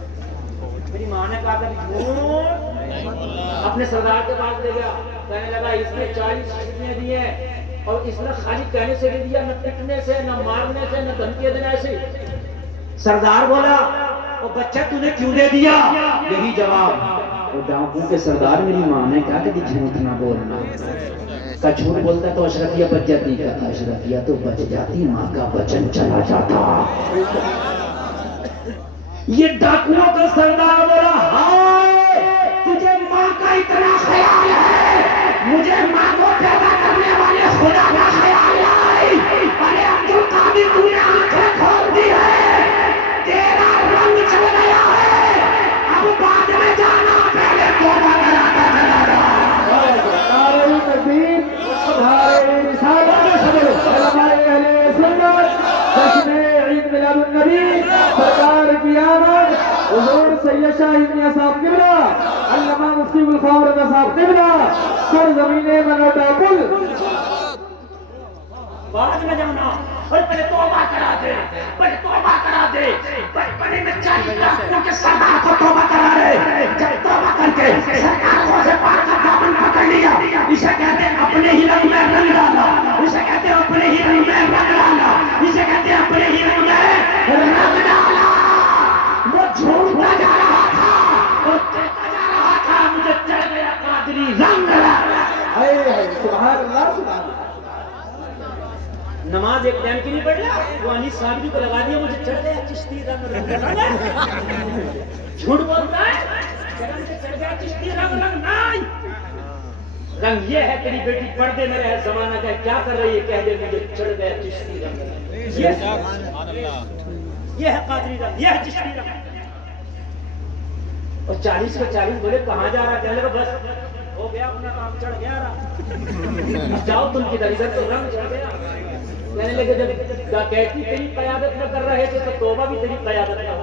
میری ماں نے کہا کہ جھوٹ، اپنے سردار کے پاس لے گیا، کہنے لگا اس نے 40 شکریاں دی ہیں اور اس نے خالی کہنے سے نہیں دیا، نہ پٹنے سے، نہ مارنے سے، نہ دھمکیاں دینے سے۔ سردار بولا، وہ بچہ تو نے کیوں دے دیا؟ یہی جواب، وہ ڈاکو کے سردار میری ماں نے کہا کہ جھوٹ نہ بولنا، کا جھوٹ بولتا تو اشرفیہ بچ جاتی، کہتا اشرفیہ تو بچ جاتی، ماں کا وچن چلا جاتا۔ یہ ڈاکوؤں کا سردار بولا، ہائے تجھے ماں کا اتنا خیال ہے، مجھے ماں کو پیدا کرنے والے خدا کا خیال ہے۔ ارے عبدالقادر تو نے آنکھیں کھول دی ہے، تیرا رنگ چل گیا ہے، اب بعد میں جانا، پہلے توبہ کراتا چلا جا۔ نعرہ تکبیر، نعرہ رسالت، علماء اہل سنت، جشن عید میلاد النبی، سرکار کی آمد، حضور سید شاہ میاں صاحب قبلہ، علامہ مفتی گلخوار رضا صاحب قبلہ، سرزمین منوٹا پل۔ بعد میں جانا، اور پہلے توبہ کرا دے، پہلے توبہ کرا دے۔ بچپنے میں 40 ڈاکوؤں کے سردار کو توبہ کرا رہے، جب توبہ کر کے سرکار غوث پاک کا دامن پکڑ لیا، اسے کہتے ہیں اپنے ہی رنگ میں رنگ ڈالا، اسے کہتے ہیں اپنے ہی رنگ میں رنگ ڈالا، اسے کہتے ہیں اپنے ہی رنگ میں رنگ ڈالا۔ وہ جھوٹتا جا رہا تھا اور کہتا جا رہا تھا، مجھے چڑھ گیا قادری رنگ۔ سبحان اللہ سبحان اللہ۔ نماز ایک ٹائم کی نہیں پڑھ رہا، وہ انیس صاحب کو لگا دیا، مجھے چڑھ گیا چشتی رنگ۔ جھوٹ بولتا ہے، مجھے چڑھ گیا چشتی رنگ نہیں۔ رنگ یہ ہے تیری بیٹی پردے میں رہے، زمانہ کا کیا کر رہی ہے، کہہ دے مجھے چڑھ گیا چشتی رنگ۔ یہ ہے قادری رنگ، یہ ہے چشتی رنگ۔ اور 40 کے 40 بولے کہاں جا رہا؟ کہنے لگا بس ہو گیا اپنا کام، چڑھ گیا رہا، جاؤ تم کی ادھر تو رنگ چڑھ گیا۔ کہنے لگے جب ڈکیتی تیری قیادت میں کر رہے تھے تو توبہ بھی تیری قیادت میں ہو۔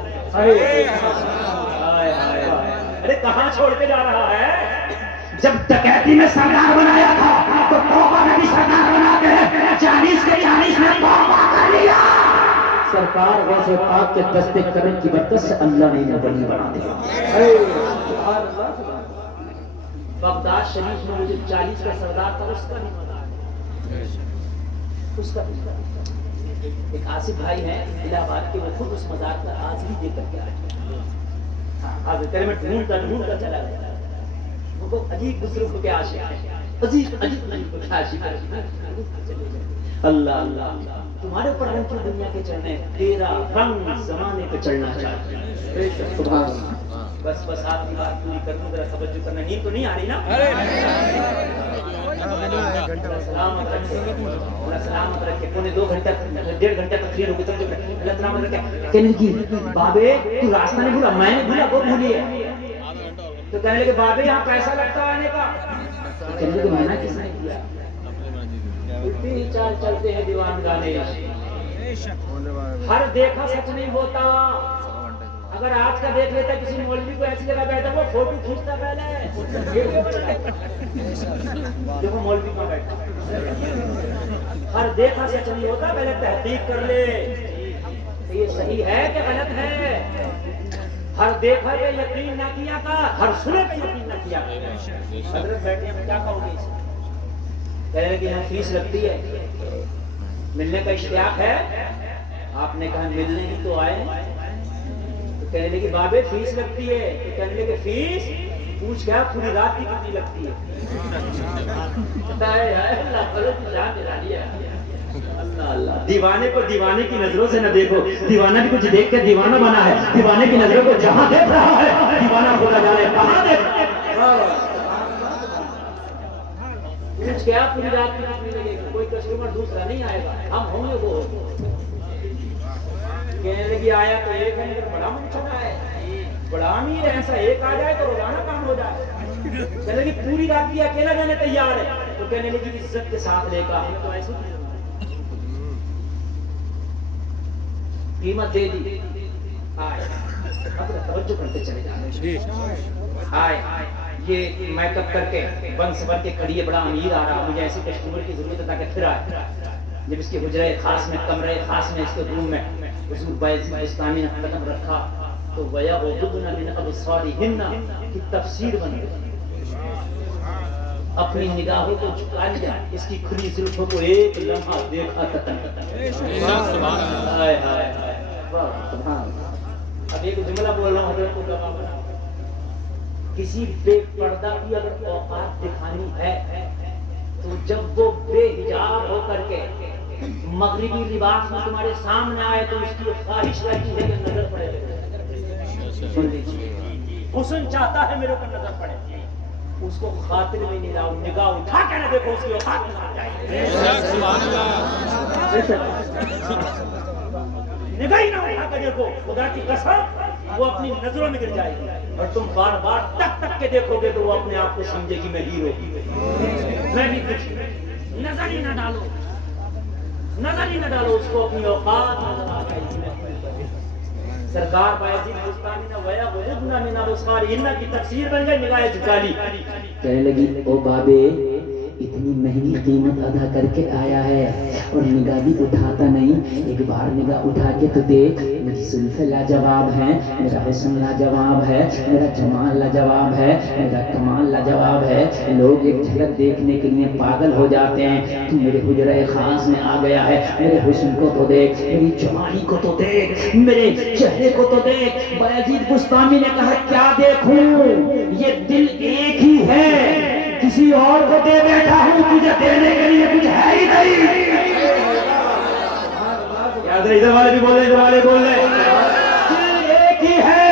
ارے کہاں چھوڑ کے جا رہا ہے؟ جب ڈکیتی میں سردار بنایا تھا تو توبہ میں بھی سردار بنا کے 40 کے 40 میں توبہ کر لیا۔ سرکار غوث پاک کے دستے کرم کی برکت سے اللہ نے انہیں ولی بنا دیا. بغداد شریف میں مجھے 40 کا سردار تھا، اس کا نہیں مزار، اس کا ایک آصف بھائی ہیں الہ آباد کے، وہ خود اس مزار پر آج بھی دے کر کے آئے. آج تیرے میں ڈھونڈتا چلا گیا. وہ عجیب بزرگ کے عاشق ہیں، عجیب بزرگ کے عاشق ہیں. اللہ اللہ تمہارے اوپر رنگ کی دنیا کے چڑھنے، تیرا رنگ زمانے پہ چڑھنا چاہیے. سبحان اللہ. بس آپ کی بات پوری کر دوں، ذرا توجہ کرنا. نیند تو نہیں آ رہی نا؟ سلامت رکھے. پونے 2 گھنٹہ 1.5 گھنٹہ تقریر ہوگی. اللہ سلامت رکھے. کہنے کی بابے تو راستہ نہیں بھولا، میں نے بھولا، وہ بھولی ہے. تو کہنے لگے بابے یہاں پیسہ لگتا ہے آنے کا. کہنے لگے منع کس نے کیا؟ اتنی ہی چال چلتے ہیں دیوان گانے. ہر دیکھا سچ نہیں ہوتا. اگر آج کا دیکھ لیتا کسی مولوی کو ایسی جگہ بیٹھا وہ فوٹو کھینچتا پہلے. دیکھو مولوی کہاں بیٹھا. ہر دیکھا سچ نہیں ہوتا، پہلے تحقیق کر لے یہ صحیح ہے کہ غلط ہے. ہر دیکھا پہ یقین نہ کیا تھا، ہر سنے پہ یقین نہ کیا. حضرت بیٹھے ہیں کیا کہو گے؟ کہہ رہے کہ یہاں فیس لگتی ہے، ملنے کا اشتیاق ہے. آپ نے کہا ملنے ہی تو آئے. تو کہنے لگے بابے فیس لگتی ہے. تو کہنے لگے فیس پوچھ کیا پوری رات کی کتنی لگتی ہے. اللہ دیوانے کو دیوانے کی نظروں سے نہ دیکھو. دیوانہ بھی کچھ دیکھ کے دیوانہ بنا ہے. دیوانے کی نظروں کو جہاں دیکھ رہا ہے دیوانہ خدا جانے کہاں دیکھ. پوچھ کیا پوری رات کی کتنی لگے گی. کوئی کسٹمر دوسرا نہیں آئے گا، ہم ہوں گے. وہ کہنے لگی آیا تو ایک ہے لیکن بڑا من چھوٹا ہے. بڑا نہیں ہے ایسا ایک آ جائے تو روزانہ کام ہو جائے. کہنے لگی پوری رات کی اکیلا جانے تیار ہے. تو کہنے لگی عزت کے ساتھ لے کر ہمیں تو ایسے قیمت دے دی. آئے اب توجہ کرتے چلے جانے. آئے یہ میک اپ کر کے بن سبر کے کھڑی ہے، بڑا امیر آ رہا، مجھے ایسی کسٹمر کی ضرورت ہے تاکہ پھر آئے. جب اس کے حجرے خاص میں کمرے خاص میں اس کے روم میں حضور بایزید بستامی نے قدم رکھا تو وَيَغْضُضْنَ مِنْ أَبْصَارِهِنَّ کی تفسیر بن گئی. اپنی نگاہوں کو جھکا لیا، اس کی کھلی زلفوں کو ایک لمحہ دیکھا تتن. اب ایک جملہ بول رہا ہوں حضرت کو جواب بنا. کسی بے پردہ کی اگر اوقات دکھانی ہے تو جب وہ بے حجاب ہو کر کے مغربی لباس میں تمہارے سامنے آئے تو اس کی خواہش رہتی ہے کہ نظر پڑے. سن لیجیے، حسن چاہتا ہے میرے اوپر نظر پڑے. اس کو خاطر میں نہیں لاؤ، نگاہ اٹھا کے نہ دیکھو، اس کی اوقات میں آ جائے. نگاہ ہی نہ اٹھا کے دیکھو، خدا کی قسم وہ اپنی نظروں میں گر جائے گی. اور تم بار بار تک کے دیکھو گے تو وہ اپنے آپ کو سمجھے گی میں ہیرو. میں بھی کچھ نظر ہی نہ ڈالو، نظر ہی نہ ڈالو، اس کو اپنی اوقات نظر آ جائے گی. سرکار بایزید بستامی نے وَيَغْضُضْنَ مِنْ أَبْصَارِهِنَّ کی تفسیر بن گئی. نگاہیں جھکا لی. کہنے لگی او بابے اتنی مہنگی قیمت ادا کر کے آیا ہے اور نگاہ بھی اٹھاتا نہیں. ایک بار نگاہ اٹھا کے تو دیکھ، میری زلفیں لاجواب ہیں، میرا حسن لاجواب ہے، میرا جمال لاجواب ہے، میرا کمال لاجواب ہے. لوگ ایک جھلک دیکھنے کے لیے پاگل ہو جاتے ہیں. تو میرے حجرہ خاص میں آ گیا ہے. میرے حسن کو تو دیکھ، میری جمالی کو تو دیکھ، میرے چہرے کو تو دیکھ. بایزید بستامی نے کہا کیا دیکھوں، یہ دل ایک ہی ہے، کسی اور کو دے بیٹھا ہوں، تجھے دینے کے لیے کچھ ہے ہی نہیں. یاد رہے ادھر والے بھی بول رہے، ادھر والے بول رہے. دل ایک ہی ہے،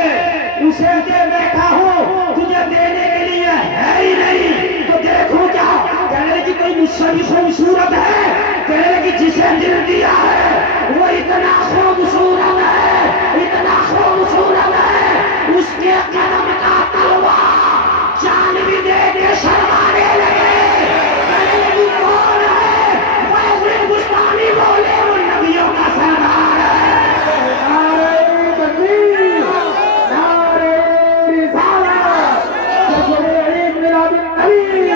اسے دے بیٹھا ہوں، تجھے دینے کے لیے ہے ہی نہیں. تو دیکھو کیا. کہنے لگی کوئی مجھ سے بھی خوبصورت ہے. کہنے لگی جسے دل دیا ہے وہ اتنا خوبصورت ہے، اتنا خوبصورت ہے، اس کے قدم کا تلوار جان بھی دے کے شرمانے لگے. کہنے لگی کون ہے؟ بایزید بستامی بولے وہ نبیوں کا سردار ہے. نعرہ تکبیر، نعرہ رسالت. جشن عید میلاد النبی،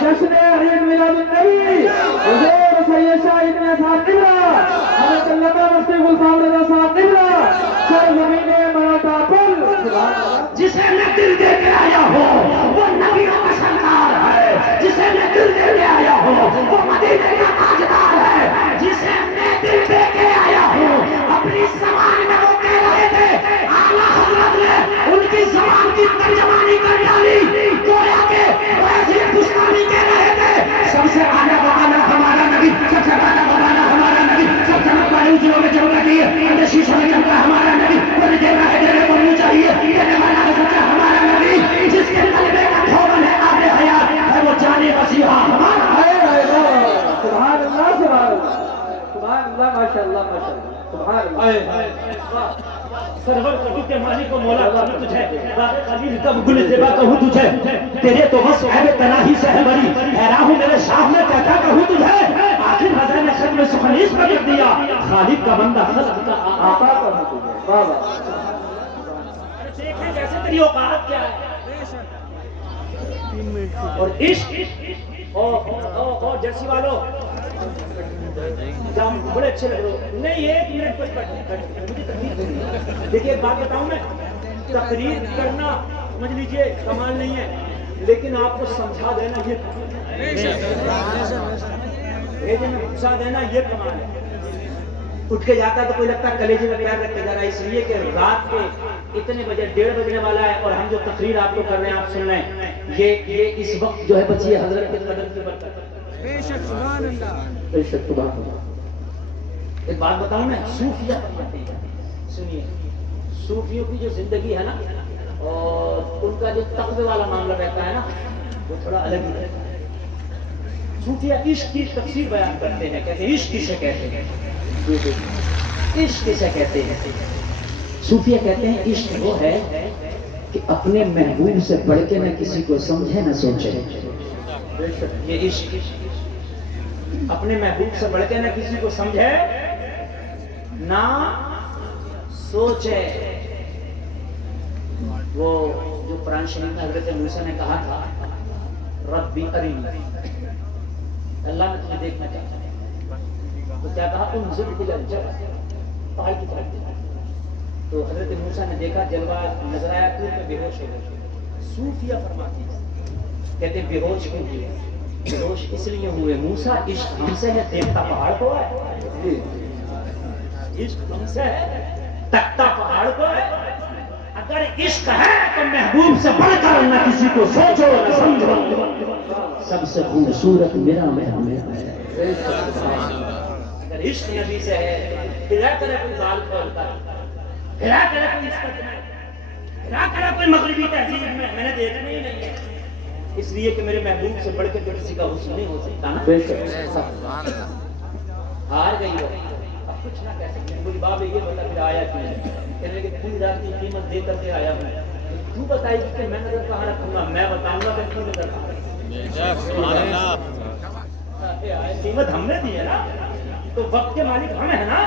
جشن عید میلاد النبی. حضور سید شاہد نے صاحب قبلہ حضرت علامہ مفتی میں دل دے کے آیا ہوں وہ نبیوں کا سردار ہے، جسے میں دل دے کے آیا ہوں وہ مدینے کا تاجدار ہے، جسے میں دل دے کے آیا ہوں۔ اپنی زبان میں وہ کہہ رہے تھے، اعلیٰ حضرت نے ان کی زبان کی ترجمانی کر ڈالی، گویا کہ ایسے ہندوستانی کہہ رہے تھے سب سے اعلیٰ والا ہمارا نبی، سب سے اعلیٰ والا ہمارا نبی، سب سے مقبول جنوں میں چل رہی ہے شیشوں میں چلتا ہے ہمارا نبی، کوئی دے رہا ہے دینے کو نہیں چاہیے، دینے والا ہے سچا ہمارا نبی، جس کے قلبے کا دھوبن ہے آب حیات ہے وہ جانے مسیحا ہمارا ہے۔ سبحان اللہ سبحان اللہ سبحان اللہ ماشاء اللہ ماشاء اللہ سبحان اللہ۔ سرور کبھی کے مالک و مولا کبھی تجھے باغ خلیل کب گل زیبا کہوں تجھے، تیرے تو بس عیب تناہی سے ہے بڑی، حیران ہوں میرے شاہ میں کہتا کہوں تجھے، آخر حضرت نے خط میں سخنیس پر لکھ دیا خالق کا بندہ خلق کا آقا کہوں تجھے۔ واہ واہ۔ دیکھیں کیسے تیری اوقات کیا ہے، اور عشق اور جرسی والوں بڑے اچھے لگ رہے ہو، نہیں ایک منٹ پر مجھے تکلیف ہو رہی ہے۔ دیکھیے ایک بات بتاؤں میں، تقریر کرنا سمجھ لیجئے کمال نہیں ہے، لیکن آپ کو سمجھا دینا یہ سمجھا دینا یہ کمال ہے۔ اٹھ کے جاتا تو کوئی لگتا ہے کلیجے میں پیار رکھتے جا رہا ہے، اس لیے کہ رات کے اتنے بجے 1:30 بجنے والا ہے، اور ہم جو تقریر آپ کو کر رہے ہیں آپ سن رہے ہیں، یہ اس وقت جو ہے بچی ہے حضرت کے قدم سے برکت۔ بے شک سبحان اللہ۔ بے شک سبحان اللہ۔ ایک بات بتاؤں میں، صوفیہ فرماتے ہیں، سنیے، صوفیوں کی جو زندگی ہے نا اور ان کا جو تقوی والا معاملہ رہتا ہے نا وہ تھوڑا الگ ہی رہتا ہے۔ صوفیہ عشق کی تفسیر بیان کرتے ہیں، کہتے ہیں عشق کسے کہتے ہیں، عشق کسے کہتے ہیں؟ صوفیہ کہتے ہیں عشق وہ ہے کہ اپنے محبوب سے بڑھ کے نہ کسی کو سمجھے نہ سوچے، یہ عشق، اپنے محبوب سے بڑھ کے نہ کسی کو سمجھے نہ سوچے۔ وہ جو قرآن شریف میں حضرت موسیٰ نے کہا تھا ربی ارینی، اللہ میں تجھے دیکھنا چاہتا ہوں، تو کیا کہا انظر الی الجبل، پہاڑ کی طرف دیکھا، تو حضرت موسیٰ نے دیکھا جلوہ نظر آیا تو بے ہوش ہو گئے۔ صوفیہ فرماتی ہے، کہتے بے ہوش کیوں ہوئے؟ بے ہوش اس لیے ہوئے موسیٰ عشق ہم سے ہے، دیکھتا پہاڑ کو ہے، عشق ہم سے ہے، تکتا پہاڑ کو ہے۔ اگر عشق ہے تو محبوب سے بڑھ کر نہ کسی کو سوچو نہ سمجھو، سب سے خوبصورت میرا محبوب ہے۔ اگر عشق نبی سے ہے، پھرا کرے کوئی بال کھولتا ہے، پھرا کرے کوئی عشق میں، پھرا کرے کوئی مغربی تہذیب میں نے دیکھنا ہی نہیں ہے، اس لیے کہ میرے محبوب سے بڑھ کے تو کسی کا حسن نہیں ہو سکتا نا۔ ہار گئی ہو، اب کچھ نہ کہہ سکتے، بولی باب یہ بتا پھر آیا کیوں ہے؟ کہنے کہ پوری رات کی قیمت دے کر کے آیا ہوں، تو بتائی گی کہ میں نظر کہاں رکھوں گا، میں بتاؤں گا کہ کیوں نظر کہاں رکھوں گا۔ قیمت ہم نے دی ہے نا، تو وقت کے مالک ہم ہیں نا،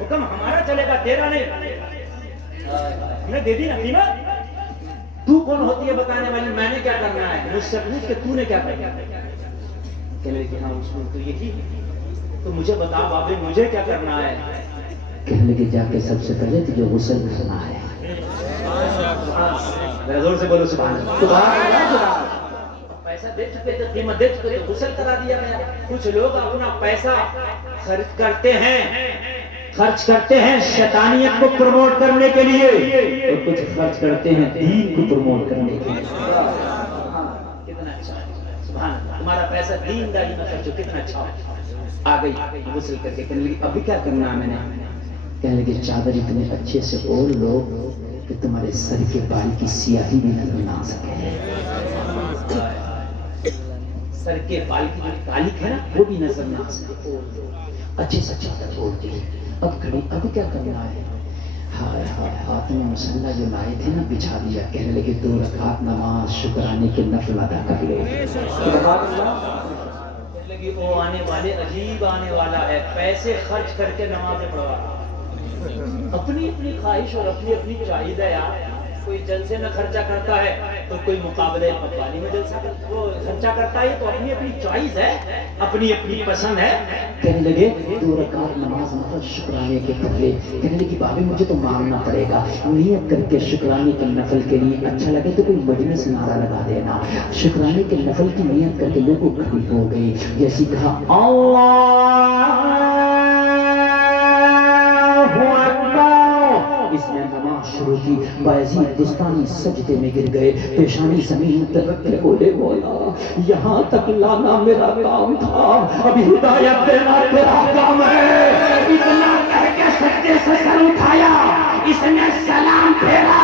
حکم ہمارا چلے گا تیرا نہیں، ہم نے دے دی نا قیمت۔ تو کون ہوتی ہے بتانے والی، میں نے کیا کرنا ہے؟ مجھ سے پوچھ کہ تو نے کیا کرنا ہے؟ کہنے لگے ہاں اصول تو یہی ہے، تو مجھے بتا بابے مجھے کیا کرنا ہے؟ کہنے لگے جا کے سب سے پہلے تجھے غسل کرنا ہے۔ ذرا زور سے بولو سبحان اللہ۔ سبحان اللہ۔ پیسہ دے چکے تھے، قیمت دے چکے تھے، غسل کرا دیا گیا۔ کچھ لوگ اپنا پیسہ خرچ کرتے ہیں شیطانیت کو پروموٹ کرنے کے لیے، اور کچھ خرچ کرتے ہیں دین کو پروموٹ کرنے کے لیے۔ کتنا اچھا، سبحان اللہ، تمہارا پیسہ دین داری میں خرچ ہو، کتنا اچھا۔ آ گئی غسل کر کے، کہنے لگی ابھی کیا کرنا ہے؟ میں نے کہنے لگے چادر اتنے اچھے سے اوڑھ لو کہ تمہارے سر کے بال کی سیاہی بھی نظر نہ آ سکے، سر کے بال کی جو کالک ہے نا وہ بھی نظر نہ آ سکے، اچھے سے چادر اوڑھ دی۔ اب کھڑی، اب کیا کرنا ہے؟ ہائے ہائے، ہاتھ میں مسلح جو لائے تھے نا بچھا دیا، کہنے لگے 2 رکعت نماز شکرانے کے نفل ادا کر لے۔ کہنے لگی وہ آنے والے عجیب آنے والا ہے، پیسے خرچ کر کے نمازیں پڑھوا، اپنی اپنی خواہش اور اپنی اپنی چاہیے یار، کوئی جلسے میں خرچہ کرتا ہے تو کوئی مقابلے قوالی میں جلسہ وہ خرچہ کرتا ہے، تو اپنی اپنی چوائس ہے، اپنی اپنی پسند ہے. کہنے لگے 2 رکعت نماز نفل شکرانے کے پہلے. کہنے لگی بھابھی مجھے تو ماننا پڑے گا، نیت کر کے شکرانے کے نفل کے لیے اچھا لگے تو کوئی مجلس نعرہ لگا دینا. شکرانے کے نفل کی نیت کر کے لوگوں کھڑی ہو گئی. جیسی کہا اللہ اکبر، اس نے نماز شروع کی. بایزید بستانی سجدے میں گر گئے، پیشانی زمین پر رکھ کے بولے مولا یہاں تک لانا میرا کام تھا، ابھی ہدایت دینا تیرا کام ہے. اتنا کہہ کے سجدے سے سر اٹھایا، اس نے سلام پھیرا.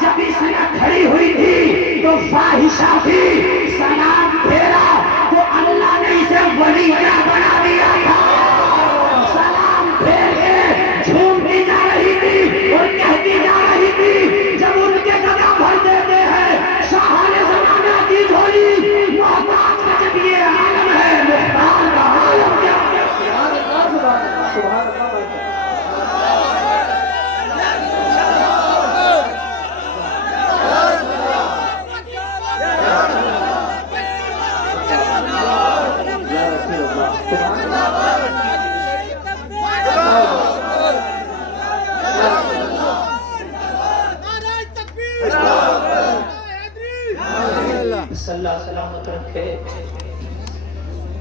جب اس نے کھڑی ہوئی تھی تو فاحشہ تھی، سلام پھیرا تو اللہ نے اسے ولی کیا بنا دیا تھا. سلام پھیر کے جھومتی جا رہی تھی اور کہتی جا رہی تھی، جب ان کے قدم بھر دیتے ہیں شاہان زمانہ کی جھولی، محتاج کا جب یہ عالم ہے، محتاج کا عالم کیا ہے. سبحان اللہ. اللہ سلامت رکھے.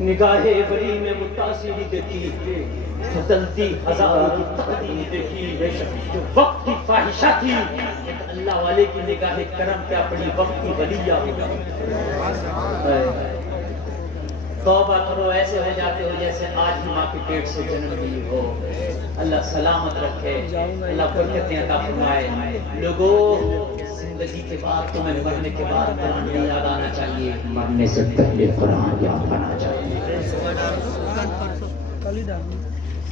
نگاہ ولی میں متاثری دیکھی، بدلتی ہزاروں کی تقدیر دیکھی. جو وقت کی فاحشہ تھی، ایک اللہ والے کی نگاہ کرم کیا پڑی، وقت کی ولیہ ہو گئی. توبہ کرو، ایسے ہو جاتے ہو جیسے آج ہی ماں کے پیٹ سے جنم لی ہو. اللہ سلامت رکھے، اللہ برکتیں عطا فرمائے. لوگوں زندگی کے بعد تمہیں مرنے کے بعد قرآن نہیں یاد آنا چاہیے، مرنے سے پہلے قرآن یاد آنا چاہیے.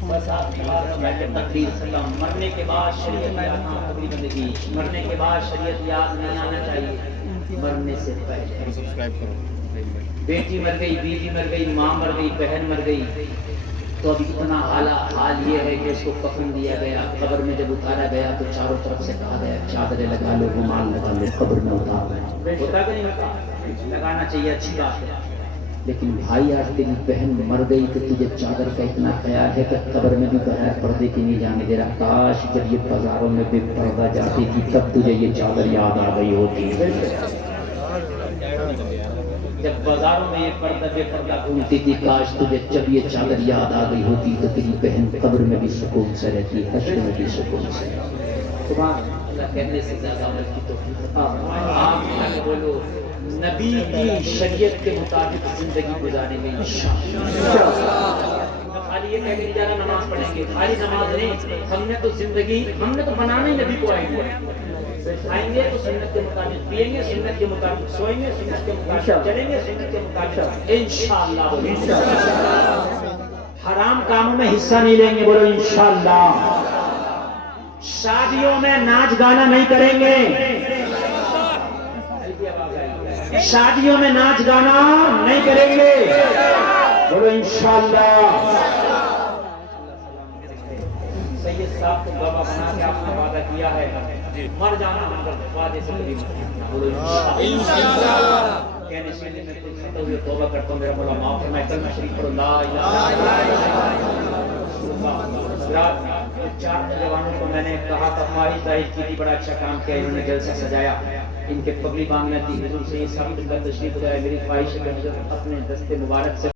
بس آپ کی بات میں کہ تقریر ختم. مرنے کے بعد شریعت یاد نہ ہوگی زندگی، مرنے کے بعد شریعت یاد نہیں آنا چاہیے، مرنے سے پہلے. بیٹی مر گئی، بیوی مر گئی، ماں مر گئی، بہن مر گئی، تو اب اتنا حال یہ ہے کہ اس کو کفن دیا گیا. قبر میں جب اتارا گیا تو چاروں طرف سے کہا گیا چادریں لگا لو، رومال لگا لو، قبر میں اتار دو. ہوتا کہ نہیں ہوتا؟ لگانا چاہیے، اچھی بات ہے. لیکن بھائی آج تیری بہن مر گئی تو تجھے چادر کا اتنا خیال ہے کہ قبر میں بھی بغیر پردے کی نہیں جانے دے رہا. کاش جب یہ بازاروں میں بے پردہ جاتی تھی تب تجھے یہ چادر یاد آ گئی ہوتی. جب بازاروں میں یہ پردہ بے پردہ گھومتی تھی، کاش تجھے جب یہ چادر یاد آ گئی ہوتی تو تیری بہن قبر میں بھی سکون سے رہتی، حشر میں بھی سکون سے. سبحان اللہ. کہنے سے زیادہ عمل کی توفیق آپ بولو نبی کی شریعت کے مطابق زندگی گزارنے میں انشاءاللہ. خالی یہ کہہ کے نہیں جانا نماز پڑھیں گے، خالی نماز نہیں. ہم نے تو زندگی، ہم نے تو بنانا ہی نبی کو آئیں گے. کھائیں گے تو سنت کے مطابق، پیئیں گے سنت کے مطابق، سوئیں گے سنت کے مطابق، چلیں گے سنت کے مطابق انشاءاللہ. حرام کاموں میں حصہ نہیں لیں گے، بولو انشاءاللہ. شادیوں میں ناچ گانا نہیں کریں گے، شادیوں میں ناچ گانا نہیں کریں گے، بولو انشاءاللہ. سید صاحب کو بابا بنا کے آپ نے وعدہ کیا ہے، مر جانا مگر وعدے سے کبھی مت ٹوٹنا، بولو انشاءاللہ. کہنے سننے میں کوئی کھڑے ہوئے توبہ کرتا ہوں میرا مولا معاف فرمائے. کلمہ شریف پڑھو لا الہ الا اللہ. چار نوجوانوں کو میں نے کہا تھا خواہش ظاہر کی تھی، بڑا اچھا کام کیا، انہوں نے جلسہ سجایا. ان کے پگڑی باندھنا تھی، حضور سے یہ ثابت کر تشریف لایا. میری خواہش ہے کہ حضرت اپنے دستے مبارک سے